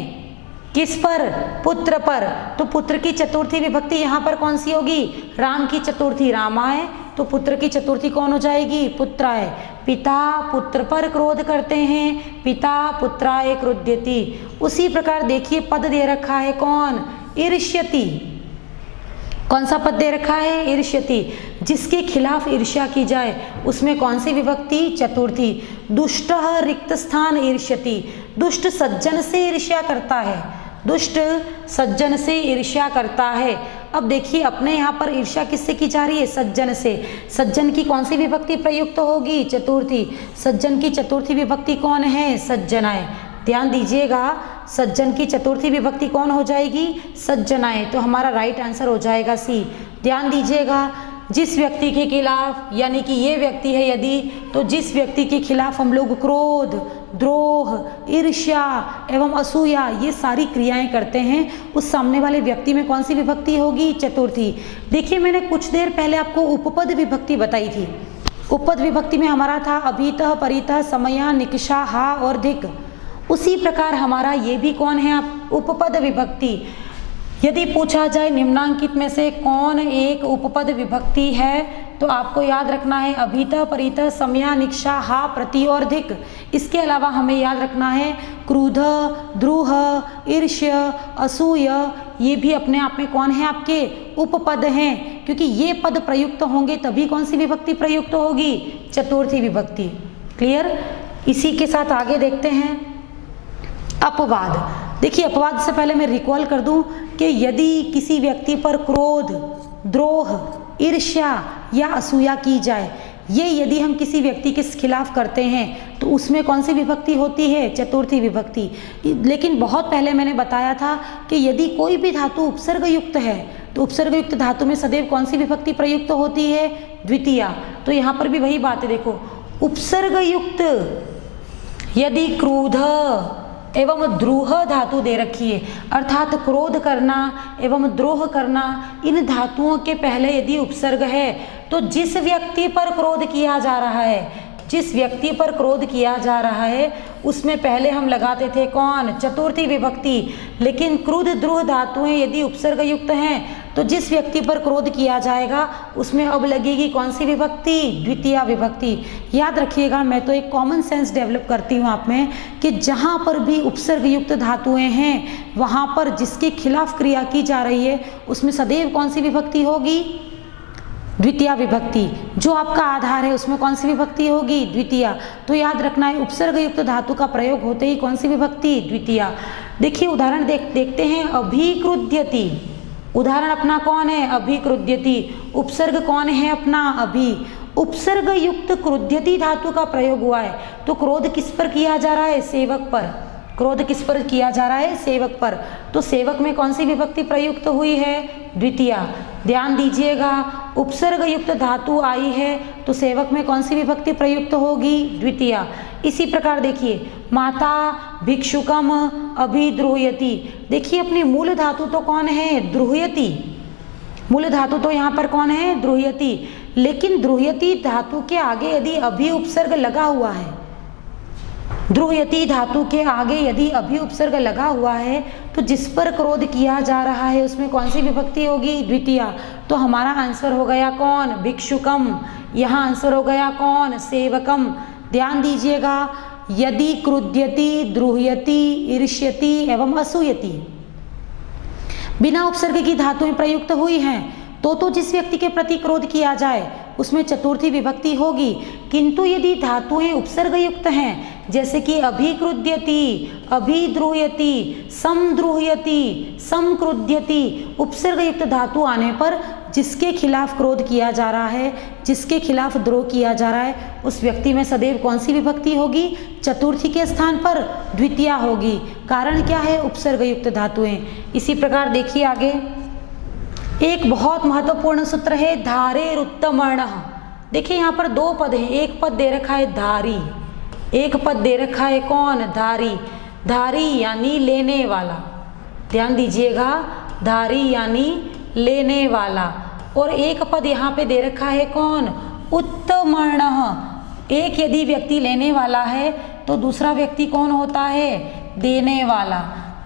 किस पर, पुत्र पर, तो पुत्र की चतुर्थी विभक्ति यहाँ पर कौन सी होगी, राम की चतुर्थी रामाय, तो पुत्र की चतुर्थी कौन हो जाएगी, पुत्राय। पिता पुत्र पर क्रोध करते हैं, पिता पुत्राय क्रुध्यति। उसी प्रकार देखिए पद दे रखा है कौन, ईर्ष्यति। कौन सा पद दे रखा है, ईर्ष्यति, जिसके खिलाफ ईर्ष्या की जाए उसमें कौन सी विभक्ति, चतुर्थी। दुष्टः रिक्त स्थान ईर्ष्यति, दुष्ट सज्जन से ईर्ष्या करता है, दुष्ट सज्जन से ईर्ष्या करता है। अब देखिए अपने यहाँ पर ईर्ष्या किससे की जा रही है, सज्जन से। सज्जन की कौन सी विभक्ति प्रयुक्त होगी, चतुर्थी। सज्जन की चतुर्थी विभक्ति कौन है, सज्जनाय। ध्यान दीजिएगा, सज्जन की चतुर्थी विभक्ति कौन हो जाएगी, सज्जनाय। तो हमारा राइट आंसर हो जाएगा सी। ध्यान दीजिएगा, जिस व्यक्ति के खिलाफ, यानी कि ये व्यक्ति है यदि, तो जिस व्यक्ति के खिलाफ हम लोग क्रोध, द्रोह, ईर्ष्या एवं असूया ये सारी क्रियाएं करते हैं, उस सामने वाले व्यक्ति में कौन सी विभक्ति होगी, चतुर्थी। देखिए मैंने कुछ देर पहले आपको उपपद विभक्ति बताई थी। उपपद विभक्ति में हमारा था अभीतः, परितः, समया, निकषा, हा और धिक। उसी प्रकार हमारा ये भी कौन है, आप उपपद विभक्ति। यदि पूछा जाए निम्नांकित में से कौन एक उपपद विभक्ति है, तो आपको याद रखना है अभीतः, परितः, समया, निकषा, हा, प्रति और धिक। इसके अलावा हमें याद रखना है क्रोध, द्रोह, ईर्ष्य, असूय, ये भी अपने आप में कौन है, आपके उपपद हैं, क्योंकि ये पद प्रयुक्त होंगे तभी कौन सी विभक्ति प्रयुक्त होगी, चतुर्थी विभक्ति। क्लियर। इसी के साथ आगे देखते हैं अपवाद। देखिए अपवाद से पहले मैं रिकॉल कर दूं कि यदि किसी व्यक्ति पर क्रोध, द्रोह, ईर्ष्या या असूया की जाए, ये यदि हम किसी व्यक्ति के खिलाफ करते हैं तो उसमें कौन सी विभक्ति होती है, चतुर्थी विभक्ति। लेकिन बहुत पहले मैंने बताया था कि यदि कोई भी धातु उपसर्ग युक्त है तो उपसर्ग युक्त धातु में सदैव कौन सी विभक्ति प्रयुक्त होती है, द्वितीया। तो यहाँ पर भी वही बात है, देखो उपसर्ग युक्त यदि क्रोध एवं द्रोह धातु दे रखी है, अर्थात क्रोध करना एवं द्रोह करना, इन धातुओं के पहले यदि उपसर्ग है तो जिस व्यक्ति पर क्रोध किया जा रहा है, जिस व्यक्ति पर क्रोध किया जा रहा है उसमें पहले हम लगाते थे कौन, चतुर्थी विभक्ति। लेकिन क्रोध द्रोह धातुएं यदि उपसर्ग युक्त हैं तो जिस व्यक्ति पर क्रोध किया जाएगा उसमें अब लगेगी कौन सी विभक्ति, द्वितीया विभक्ति। याद रखिएगा, मैं तो एक कॉमन सेंस डेवलप करती हूँ आप में कि जहाँ पर भी उपसर्ग युक्त धातुएं हैं वहाँ पर जिसके खिलाफ क्रिया की जा रही है उसमें सदैव कौन सी विभक्ति होगी, द्वितीया विभक्ति। जो आपका आधार है उसमें कौन सी विभक्ति होगी, द्वितीया। तो याद रखना है उपसर्ग युक्त धातु का प्रयोग होते ही कौन सी विभक्ति, द्वितीया। देखिए उदाहरण देखते हैं, अभिक्रुध्यति। उदाहरण अपना कौन है, अभिक्रुध्यति। उपसर्ग कौन है अपना, अभि। उपसर्ग युक्त क्रुध्यति धातु का प्रयोग हुआ है तो क्रोध किस पर किया जा रहा है, सेवक पर। क्रोध किस पर किया जा रहा है, सेवक पर। तो सेवक में कौन सी विभक्ति प्रयुक्त हुई है, द्वितीया। ध्यान दीजिएगा, उपसर्ग युक्त धातु आई है तो सेवक में कौन सी विभक्ति प्रयुक्त होगी, द्वितीया। इसी प्रकार देखिए, माता भिक्षुकम अभिद्रोह्यति। देखिए अपनी मूल धातु तो कौन है, द्रोह्यति। मूल धातु तो यहाँ पर कौन है, द्रोह्यति। लेकिन द्रोह्यति धातु के आगे यदि अभि उपसर्ग लगा हुआ है, द्रोह्यति धातु के आगे यदि अभि उपसर्ग लगा हुआ है तो जिस पर क्रोध किया जा रहा है उसमें कौन सी विभक्ति होगी, द्वितीया। तो हमारा आंसर हो गया कौन, भिक्षुकम। यहाँ आंसर हो गया कौन, सेवकम। ध्यान दीजिएगा, यदि क्रुध्यति, द्रोह्यति, ईर्ष्यति एवं असूयति बिना उपसर्ग की धातुएं प्रयुक्त हुई हैं तो जिस व्यक्ति के प्रति क्रोध किया जाए उसमें चतुर्थी विभक्ति होगी। किंतु यदि धातुएं उपसर्ग युक्त हैं, जैसे कि अभिक्रुध्यति, अभिद्रोह्यति, समद्रोह्यति, समक्रुध्यति, उपसर्ग युक्त धातु आने पर जिसके खिलाफ क्रोध किया जा रहा है, जिसके खिलाफ द्रोह किया जा रहा है, उस व्यक्ति में सदैव कौन सी विभक्ति होगी, चतुर्थी के स्थान पर द्वितीया होगी। कारण क्या है, उपसर्ग युक्त धातुएं। इसी प्रकार देखिए आगे, एक बहुत महत्वपूर्ण सूत्र है धारेरुत्तमर्णः। देखिए यहाँ पर दो पद हैं, एक पद दे रखा है धारी, एक पद दे रखा है कौन, धारी। धारी यानी लेने वाला। ध्यान दीजिएगा, धारी यानी लेने वाला। और एक पद यहाँ पे दे रखा है कौन, उत्तमर्णः। एक यदि व्यक्ति लेने वाला है तो दूसरा व्यक्ति कौन होता है, देने वाला।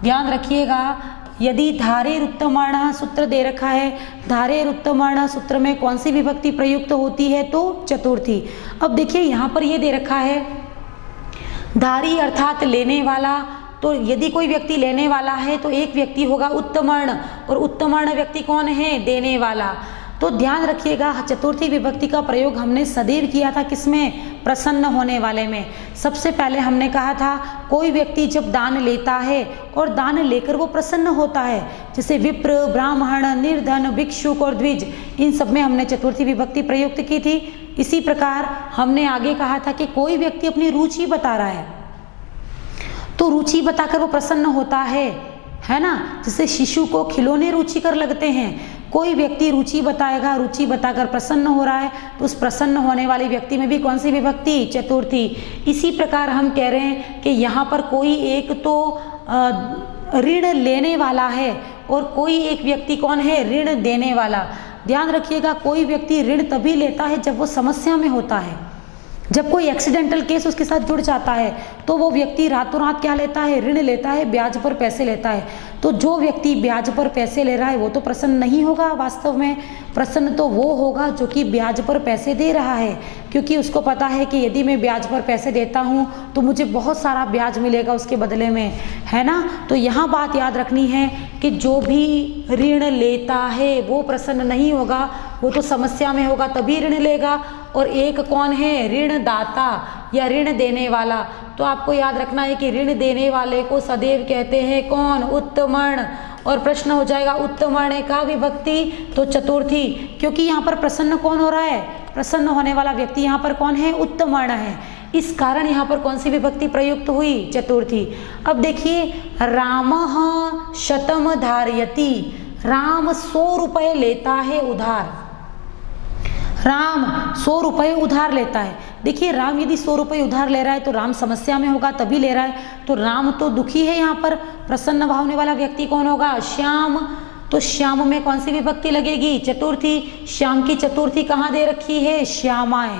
ध्यान रखिएगा, यदि धारेर उत्तमर्णः सूत्र दे रखा है, धारेर उत्तमर्णः सूत्र में कौन सी विभक्ति प्रयुक्त होती है, तो चतुर्थी। अब देखिए यहाँ पर ये दे रखा है धारी अर्थात लेने वाला, तो यदि कोई व्यक्ति लेने वाला है तो एक व्यक्ति होगा उत्तमर्ण, और उत्तमर्ण व्यक्ति कौन है, देने वाला। तो ध्यान रखिएगा, चतुर्थी विभक्ति का प्रयोग हमने सदैव किया था किसमें, प्रसन्न होने वाले में। सबसे पहले हमने कहा था कोई व्यक्ति जब दान लेता है और दान लेकर वो प्रसन्न होता है, जैसे विप्र, ब्राह्मण, निर्धन, भिक्षुक और द्विज, इन सब में हमने चतुर्थी विभक्ति प्रयुक्त की थी। इसी प्रकार हमने आगे कहा था कि कोई व्यक्ति अपनी रुचि बता रहा है तो रुचि बताकर वो प्रसन्न होता है ना। जैसे शिशु को खिलौने रुचिकर लगते हैं, कोई व्यक्ति रुचि बताएगा, रुचि बताकर प्रसन्न हो रहा है, तो उस प्रसन्न होने वाले व्यक्ति में भी कौन सी विभक्ति, चतुर्थी। इसी प्रकार हम कह रहे हैं कि यहाँ पर कोई एक तो ऋण लेने वाला है और कोई एक व्यक्ति कौन है, ऋण देने वाला। ध्यान रखिएगा, कोई व्यक्ति ऋण तभी लेता है जब वो समस्या में होता है, जब कोई एक्सीडेंटल केस उसके साथ जुड़ जाता है तो वो व्यक्ति रातों रात क्या लेता है, ऋण लेता है, ब्याज पर पैसे लेता है। तो जो व्यक्ति ब्याज पर पैसे ले रहा है वो तो प्रसन्न नहीं होगा, वास्तव में प्रसन्न तो वो होगा जो कि ब्याज पर पैसे दे रहा है, क्योंकि उसको पता है कि यदि मैं ब्याज पर पैसे देता हूँ तो मुझे बहुत सारा ब्याज मिलेगा उसके बदले में, है ना। तो यहाँ बात याद रखनी है कि जो भी ऋण लेता है वो प्रसन्न नहीं होगा, वो तो समस्या में होगा तभी ऋण लेगा। और एक कौन है, ऋणदाता या ऋण देने वाला। तो आपको याद रखना है कि ऋण देने वाले को सदैव कहते हैं कौन, उत्तमर्ण। और प्रश्न हो जाएगा उत्तमर्ण का विभक्ति, तो चतुर्थी, क्योंकि यहाँ पर प्रसन्न कौन हो रहा है, प्रसन्न होने वाला व्यक्ति यहाँ पर कौन है, उत्तमर्ण है। इस कारण यहाँ पर कौन सी विभक्ति प्रयुक्त हुई, चतुर्थी। अब देखिए, रामः शतम धारयति, राम 100 रुपये लेता है उधार, राम 100 रुपये उधार लेता है। देखिए, राम यदि 100 रुपये उधार ले रहा है तो राम समस्या में होगा तभी ले रहा है, तो राम तो दुखी है। यहाँ पर प्रसन्न भावने वाला व्यक्ति कौन होगा, श्याम। तो श्याम में कौन सी विभक्ति लगेगी, चतुर्थी। श्याम की चतुर्थी कहाँ दे रखी है, श्यामाएं।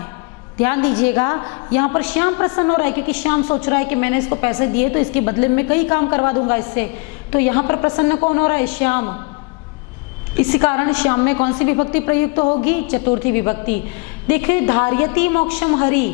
ध्यान दीजिएगा, यहाँ पर श्याम प्रसन्न हो रहा है क्योंकि श्याम सोच रहा है कि मैंने इसको पैसे दिए तो इसके बदले में कई काम करवा दूंगा इससे, तो यहाँ पर प्रसन्न कौन हो रहा है, श्याम। इसी कारण श्याम में कौन सी विभक्ति प्रयुक्त होगी, चतुर्थी विभक्ति। देखिए, धार्यति मोक्षम हरि,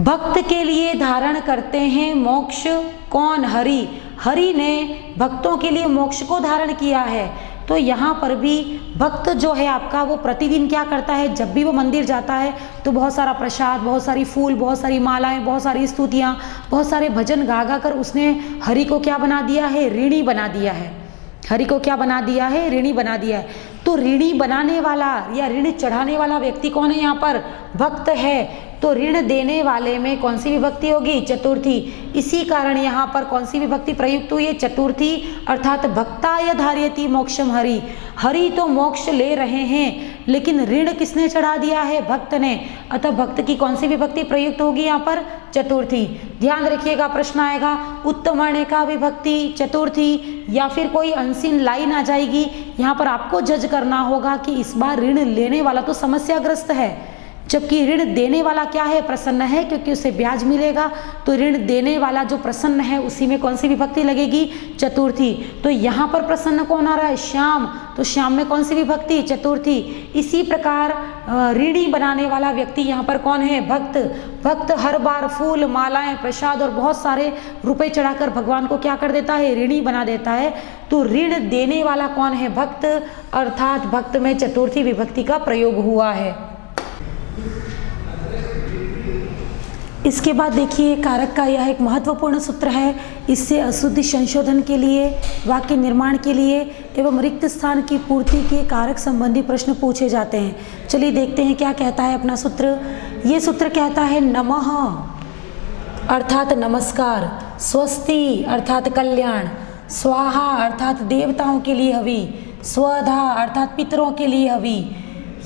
भक्त के लिए धारण करते हैं मोक्ष कौन, हरि। हरि ने भक्तों के लिए मोक्ष को धारण किया है। तो यहाँ पर भी भक्त जो है आपका, वो प्रतिदिन क्या करता है, जब भी वो मंदिर जाता है तो बहुत सारा प्रसाद, बहुत सारी फूल, बहुत सारी मालाएं, बहुत सारी स्तुतियाँ, बहुत सारे भजन गा गा कर उसने हरि को क्या बना दिया है, ऋणी बना दिया है। हरि को क्या बना दिया है, ऋणी बना दिया है। तो ऋणी बनाने वाला या ऋण चढ़ाने वाला व्यक्ति कौन है, यहाँ पर भक्त है। तो ऋण देने वाले में कौन सी विभक्ति होगी, चतुर्थी। इसी कारण यहाँ पर कौन सी विभक्ति प्रयुक्त हुई है, चतुर्थी, अर्थात भक्ताय धार्यति मोक्षम हरि। हरि तो मोक्ष ले रहे हैं लेकिन ऋण किसने चढ़ा दिया है, भक्त ने। अतः भक्त की कौन सी विभक्ति प्रयुक्त होगी यहाँ पर, चतुर्थी। ध्यान रखिएगा, प्रश्न आएगा उत्तमर्ण का विभक्ति चतुर्थी या फिर कोई अनसीन लाइन आ जाएगी। यहाँ पर आपको जज करना होगा कि इस बार ऋण लेने वाला तो समस्याग्रस्त है, जबकि ऋण देने वाला क्या है, प्रसन्न है, क्योंकि उसे ब्याज मिलेगा। तो ऋण देने वाला जो प्रसन्न है उसी में कौन सी विभक्ति लगेगी, चतुर्थी। तो यहाँ पर प्रसन्न कौन आ रहा है, श्याम। तो श्याम में कौन सी विभक्ति, चतुर्थी। इसी प्रकार ऋणी बनाने वाला व्यक्ति यहाँ पर कौन है, भक्त। भक्त हर बार फूल, मालाएं, प्रसाद और बहुत सारे रुपए चढ़ाकर भगवान को क्या कर देता है, ऋणी बना देता है। तो ऋण देने वाला कौन है, भक्त, अर्थात भक्त में चतुर्थी विभक्ति का प्रयोग हुआ है। इसके बाद देखिए, कारक का यह एक महत्वपूर्ण सूत्र है। इससे अशुद्धि संशोधन के लिए, वाक्य निर्माण के लिए एवं रिक्त स्थान की पूर्ति के कारक संबंधी प्रश्न पूछे जाते हैं। चलिए देखते हैं क्या कहता है अपना सूत्र। ये सूत्र कहता है नमः अर्थात नमस्कार, स्वस्ति अर्थात कल्याण, स्वाहा अर्थात देवताओं के लिए हवि, स्वधा अर्थात पितरों के लिए हवि।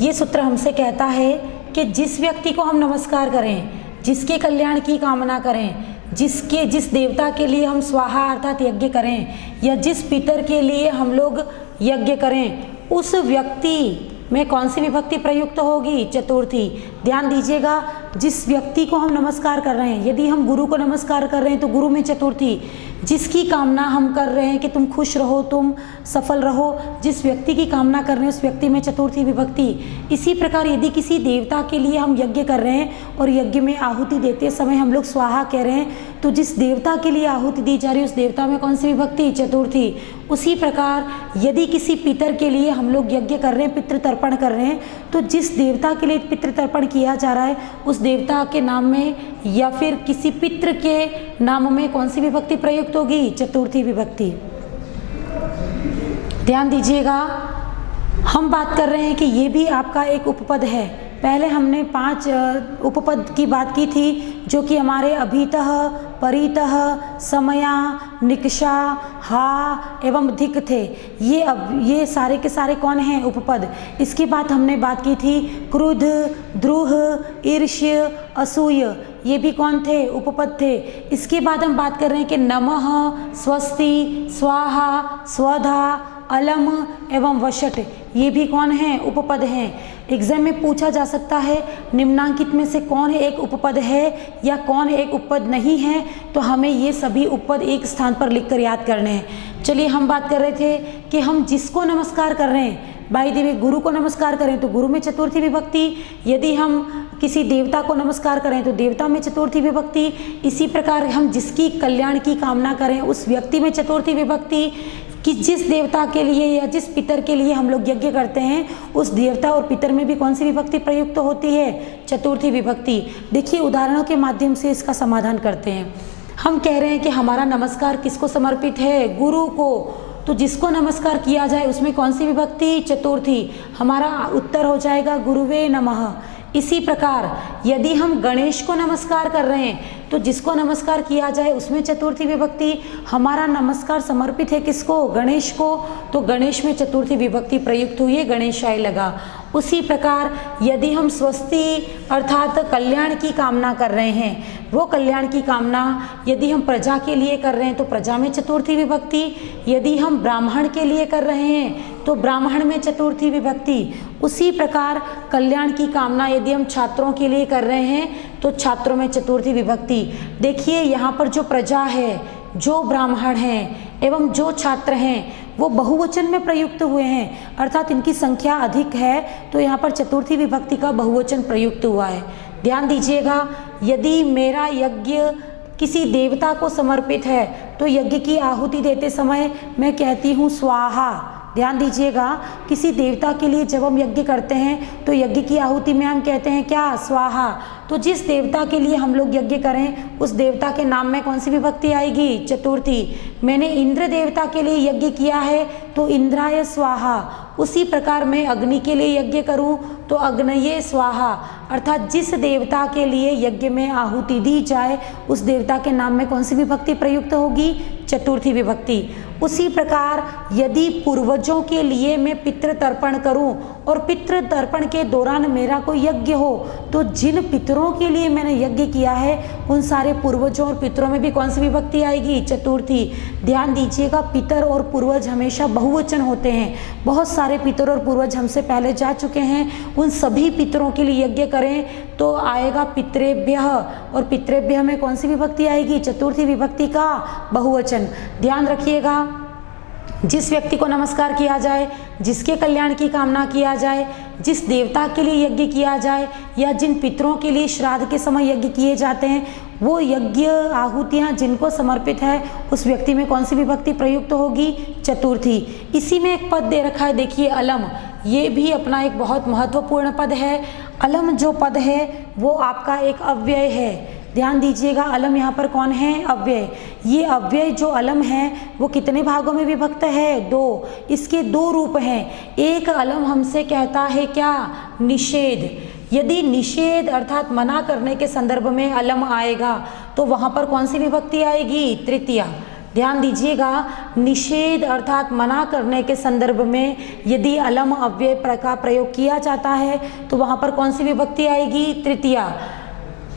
ये सूत्र हमसे कहता है कि जिस व्यक्ति को हम नमस्कार करें, जिसके कल्याण की कामना करें, जिस देवता के लिए हम स्वाहा अर्थात यज्ञ करें या जिस पितर के लिए हम लोग यज्ञ करें, उस व्यक्ति में कौन सी विभक्ति प्रयुक्त होगी? चतुर्थी। ध्यान दीजिएगा, जिस व्यक्ति को हम नमस्कार कर रहे हैं, यदि हम गुरु को नमस्कार कर रहे हैं तो गुरु में चतुर्थी। जिसकी कामना हम कर रहे हैं कि तुम खुश रहो, तुम सफल रहो, जिस व्यक्ति की कामना कर रहे हैं उस व्यक्ति में चतुर्थी विभक्ति। इसी प्रकार यदि किसी देवता के लिए हम यज्ञ कर रहे हैं और यज्ञ में आहुति देते समय हम लोग स्वाहा कह रहे हैं, तो जिस देवता के लिए आहुति दी जा रही है उस देवता में कौन सी विभक्ति? चतुर्थी। उसी प्रकार यदि किसी पितर के लिए हम लोग यज्ञ कर रहे हैं, पितृ तर्पण कर रहे हैं, तो जिस देवता के लिए पितृ तर्पण किया जा रहा है उस देवता के नाम में या फिर किसी पितृ के नाम में कौन सी विभक्ति प्रयुक्त होगी? चतुर्थी विभक्ति। ध्यान दीजिएगा, हम बात कर रहे हैं कि ये भी आपका एक उपपद है। पहले हमने 5 उपपद की बात की थी जो कि हमारे अभीतः, परितः, समया, निकषा, हा एवं धिक थे। ये सारे के सारे कौन हैं? उपपद। इसके बाद हमने बात की थी क्रुद्ध, द्रुह, ईर्ष्य, असूय, ये भी कौन थे? उपपद थे। इसके बाद हम बात कर रहे हैं कि नमः, स्वस्ति, स्वाहा, स्वधा, अलम एवं वशट, ये भी कौन है? उपपद हैं। एग्जाम में पूछा जा सकता है निम्नांकित में से कौन एक उपपद है या कौन एक उपपद नहीं है, तो हमें ये सभी उपपद एक स्थान पर लिखकर याद करने हैं। चलिए, हम बात कर रहे थे कि हम जिसको नमस्कार कर रहे हैं, भाई देवी गुरु को नमस्कार करें तो गुरु में चतुर्थी विभक्ति, यदि हम किसी देवता को नमस्कार करें तो देवता में चतुर्थी विभक्ति। इसी प्रकार हम जिसकी कल्याण की कामना करें उस व्यक्ति में चतुर्थी विभक्ति, कि जिस देवता के लिए या जिस पितर के लिए हम लोग यज्ञ करते हैं उस देवता और पितर में भी कौन सी विभक्ति प्रयुक्त होती है? चतुर्थी विभक्ति। देखिए, उदाहरणों के माध्यम से इसका समाधान करते हैं। हम कह रहे हैं कि हमारा नमस्कार किसको समर्पित है? गुरु को। तो जिसको नमस्कार किया जाए उसमें कौन सी विभक्ति? चतुर्थी। हमारा उत्तर हो जाएगा गुरुवे नमः। इसी प्रकार यदि हम गणेश को नमस्कार कर रहे हैं तो जिसको नमस्कार किया जाए उसमें चतुर्थी विभक्ति। हमारा नमस्कार समर्पित है किसको? गणेश को, तो गणेश में चतुर्थी विभक्ति प्रयुक्त हुई है, गणेशाय लगा। उसी प्रकार यदि हम स्वस्ति अर्थात कल्याण की कामना कर रहे हैं, वो कल्याण की कामना यदि हम प्रजा के लिए कर रहे हैं तो प्रजा में चतुर्थी विभक्ति। यदि हम ब्राह्मण के लिए कर रहे हैं तो ब्राह्मण में चतुर्थी विभक्ति। उसी प्रकार कल्याण की कामना यदि हम छात्रों के लिए कर रहे हैं तो छात्रों में चतुर्थी विभक्ति। देखिए, यहाँ पर जो प्रजा है, जो ब्राह्मण हैं एवं जो छात्र हैं वो बहुवचन में प्रयुक्त हुए हैं, अर्थात इनकी संख्या अधिक है, तो यहाँ पर चतुर्थी विभक्ति का बहुवचन प्रयुक्त हुआ है। ध्यान दीजिएगा, यदि मेरा यज्ञ किसी देवता को समर्पित है तो यज्ञ की आहुति देते समय मैं कहती हूँ स्वाहा। ध्यान दीजिएगा, किसी देवता के लिए जब हम यज्ञ करते हैं तो यज्ञ की आहुति में हम कहते हैं क्या? स्वाहा। तो जिस देवता के लिए हम लोग यज्ञ करें उस देवता के नाम में कौन सी विभक्ति आएगी? चतुर्थी। मैंने इंद्र देवता के लिए यज्ञ किया है तो इंद्राय स्वाहा। उसी प्रकार मैं अग्नि के लिए यज्ञ करूं तो अग्नये स्वाहा, अर्थात जिस देवता के लिए यज्ञ में आहुति दी जाए उस देवता के नाम में कौन सी विभक्ति प्रयुक्त होगी? चतुर्थी विभक्ति। उसी प्रकार यदि पूर्वजों के लिए मैं पितृ तर्पण करूं और पितृ तर्पण के दौरान मेरा कोई यज्ञ हो तो जिन पितरों के लिए मैंने यज्ञ किया है उन सारे पूर्वजों और पितरों में भी कौन सी विभक्ति आएगी? चतुर्थी। ध्यान दीजिएगा, पितर और पूर्वज हमेशा बहुवचन होते हैं। बहुत सारे पितर और पूर्वज हमसे पहले जा चुके हैं, उन सभी पितरों के लिए यज्ञ करें तो आएगा पितृभ्यः, और पितृभ्यः में कौन सी विभक्ति आएगी? चतुर्थी विभक्ति का बहुवचन। ध्यान रखिएगा, जिस व्यक्ति को नमस्कार किया जाए, जिसके कल्याण की कामना किया जाए, जिस देवता के लिए यज्ञ किया जाए या जिन पितरों के लिए श्राद्ध के समय यज्ञ किए जाते हैं, वो यज्ञ आहुतियाँ जिनको समर्पित है उस व्यक्ति में कौन सी विभक्ति प्रयुक्त होगी? चतुर्थी। इसी में एक पद दे रखा है, देखिए अलम, ये भी अपना एक बहुत महत्वपूर्ण पद है। अलम जो पद है वो आपका एक अव्यय है। ध्यान दीजिएगा, अलम यहाँ पर कौन है? अव्यय। ये अव्यय जो अलम है वो कितने भागों में विभक्त है? 2। इसके 2 रूप हैं। एक अलम हमसे कहता है क्या? निषेध। यदि निषेध अर्थात मना करने के संदर्भ में अलम आएगा तो वहाँ पर कौन सी विभक्ति आएगी? तृतीया। ध्यान दीजिएगा, निषेध अर्थात मना करने के संदर्भ में यदि अलम अव्यय का प्रयोग किया जाता है तो वहाँ पर कौन सी विभक्ति आएगी? तृतीया।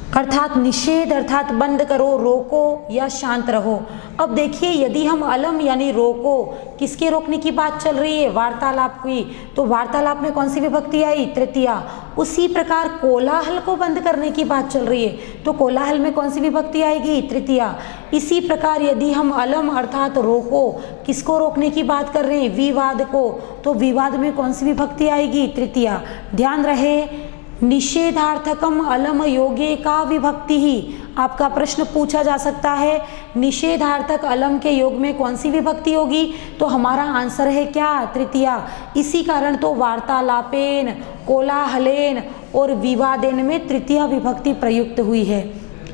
अर्थात निषेध अर्थात बंद करो, रोको या शांत रहो। अब देखिए यदि हम अलम यानी रोको, किसके रोकने की बात चल रही है, वार्तालाप की, तो वार्तालाप में कौन सी विभक्ति आई, तृतीया। उसी प्रकार कोलाहल को बंद करने की बात चल रही है, तो कोलाहल में कौन सी विभक्ति आएगी, तृतीया। इसी प्रकार यदि हम अलम अर्थात रोको, किसको रोकने की बात कर रहे हैं, विवाद को, तो विवाद में कौन सी विभक्ति आएगी, तृतीया। ध्यान रहे निषेधार्थकम अलम योगे का विभक्ति ही, आपका प्रश्न पूछा जा सकता है निषेधार्थक अलम के योग में कौन सी विभक्ति होगी, तो हमारा आंसर है क्या, तृतीया। इसी कारण तो वार्तालापेन, कोलाहलेन और विवादेन में तृतीया विभक्ति प्रयुक्त हुई है।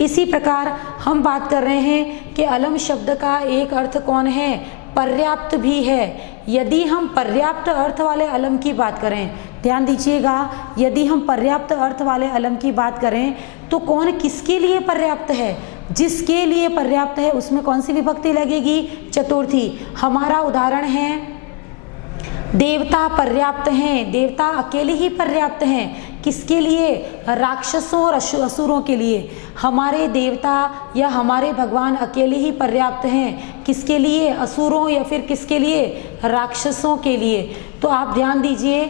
इसी प्रकार हम बात कर रहे हैं कि अलम शब्द का एक अर्थ कौन है, पर्याप्त भी है। यदि हम पर्याप्त अर्थ वाले अलम की बात करें, ध्यान दीजिएगा, यदि हम पर्याप्त अर्थ वाले अलम की बात करें तो कौन किसके लिए पर्याप्त है, जिसके लिए पर्याप्त है उसमें कौन सी विभक्ति लगेगी, चतुर्थी। हमारा उदाहरण है देवता पर्याप्त हैं, देवता अकेले ही पर्याप्त हैं, किसके लिए, राक्षसों और असुरों के लिए। हमारे देवता या हमारे भगवान अकेले ही पर्याप्त हैं, किसके लिए, असुरों या फिर किसके लिए, राक्षसों के लिए। तो आप ध्यान दीजिए,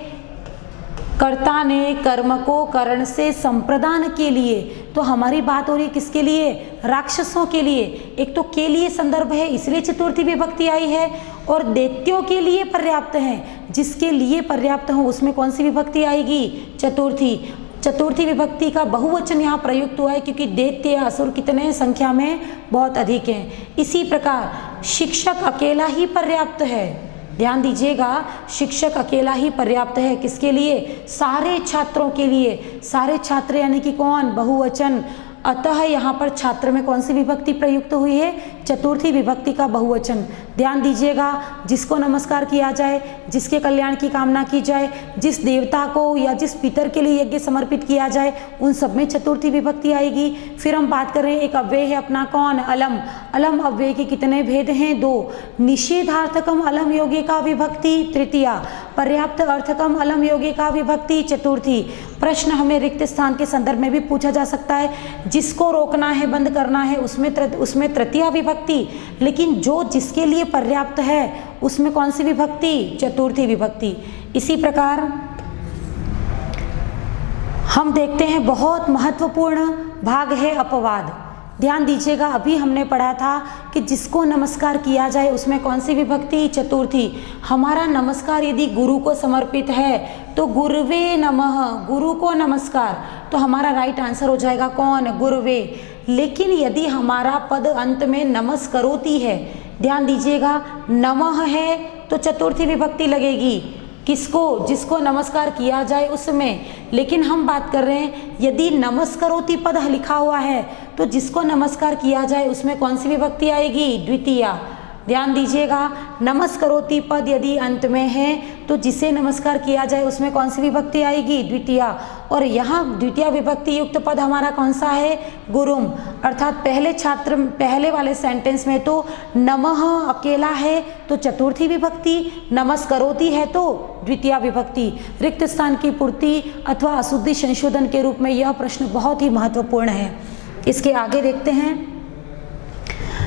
कर्ता ने कर्म को करण से संप्रदान के लिए, तो हमारी बात हो रही है किसके लिए, राक्षसों के लिए। एक तो के लिए संदर्भ है इसलिए चतुर्थी विभक्ति आई है, और दैत्यों के लिए पर्याप्त है, जिसके लिए पर्याप्त हो उसमें कौन सी विभक्ति आएगी, चतुर्थी। चतुर्थी विभक्ति का बहुवचन यहाँ प्रयुक्त हुआ है क्योंकि दैत्य या असुर कितने संख्या में, बहुत अधिक हैं। इसी प्रकार शिक्षक अकेला ही पर्याप्त है, ध्यान दीजिएगा, शिक्षक अकेला ही पर्याप्त है, किसके लिए, सारे छात्रों के लिए। सारे छात्र यानी कि कौन, बहुवचन। अतः यहाँ पर छात्र में कौन सी विभक्ति प्रयुक्त हुई है, चतुर्थी विभक्ति का बहुवचन। ध्यान दीजिएगा, जिसको नमस्कार किया जाए, जिसके कल्याण की कामना की जाए, जिस देवता को या जिस पितर के लिए यज्ञ समर्पित किया जाए, उन सब में चतुर्थी विभक्ति आएगी। फिर हम बात करें, एक अव्यय है अपना कौन, अलम। अलम अव्यय के कितने भेद हैं, दो। निषेधार्थकम अलम योगे का विभक्ति तृतीया, पर्याप्त अर्थकम अलम योगे का विभक्ति चतुर्थी। प्रश्न हमें रिक्त स्थान के संदर्भ में भी पूछा जा सकता है, जिसको रोकना है, बंद करना है, उसमें तृतीया विभक्ति, लेकिन जो जिसके लिए पर्याप्त है उसमें कौन सी विभक्ति, चतुर्थी विभक्ति। इसी प्रकार हम देखते हैं बहुत महत्वपूर्ण भाग है अपवाद। ध्यान दीजिएगा, अभी हमने पढ़ा था कि जिसको नमस्कार किया जाए उसमें कौन सी विभक्ति, चतुर्थी। हमारा नमस्कार यदि गुरु को समर्पित है तो गुरुवे नमः, गुरु को नमस्कार, तो हमारा राइट आंसर हो जाएगा कौन, गुरुवे। लेकिन यदि हमारा पद अंत में नमस्करोति है, ध्यान दीजिएगा, नमः है तो चतुर्थी विभक्ति लगेगी, किसको, जिसको नमस्कार किया जाए उसमें। लेकिन हम बात कर रहे हैं यदि नमस्करोति पद लिखा हुआ है तो जिसको नमस्कार किया जाए उसमें कौन सी विभक्ति आएगी, द्वितीया। ध्यान दीजिएगा, नमस्करोति पद यदि अंत में है तो जिसे नमस्कार किया जाए उसमें कौन सी विभक्ति आएगी, द्वितीया। और यहाँ द्वितीय विभक्ति युक्त पद हमारा कौन सा है, गुरुम। अर्थात पहले वाले सेंटेंस में तो नमः अकेला है तो चतुर्थी विभक्ति, नमस्करोति है तो द्वितीय विभक्ति। रिक्त स्थान की पूर्ति अथवा अशुद्धि संशोधन के रूप में यह प्रश्न बहुत ही महत्वपूर्ण है। इसके आगे देखते हैं।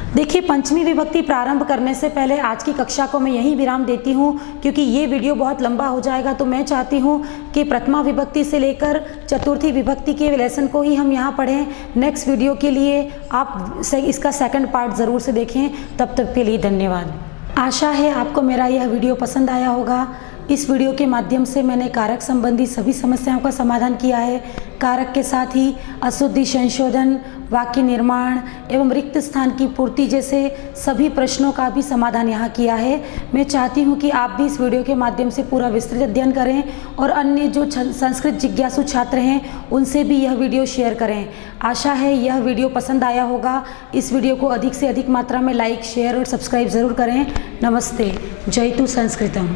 देखिए, पंचमी विभक्ति प्रारंभ करने से पहले आज की कक्षा को मैं यहीं विराम देती हूँ, क्योंकि ये वीडियो बहुत लंबा हो जाएगा। तो मैं चाहती हूँ कि प्रथमा विभक्ति से लेकर चतुर्थी विभक्ति के लेसन को ही हम यहाँ पढ़ें। नेक्स्ट वीडियो के लिए आप इसका सेकंड पार्ट ज़रूर से देखें। तब तक के लिए धन्यवाद। आशा है आपको मेरा यह वीडियो पसंद आया होगा। इस वीडियो के माध्यम से मैंने कारक संबंधी सभी समस्याओं का समाधान किया है। कारक के साथ ही अशुद्धि संशोधन, वाक्य निर्माण एवं रिक्त स्थान की पूर्ति जैसे सभी प्रश्नों का भी समाधान यहाँ किया है। मैं चाहती हूँ कि आप भी इस वीडियो के माध्यम से पूरा विस्तृत अध्ययन करें और अन्य जो संस्कृत जिज्ञासु छात्र हैं उनसे भी यह वीडियो शेयर करें। आशा है यह वीडियो पसंद आया होगा। इस वीडियो को अधिक से अधिक मात्रा में लाइक, शेयर और सब्सक्राइब ज़रूर करें। नमस्ते। जयतु संस्कृतम।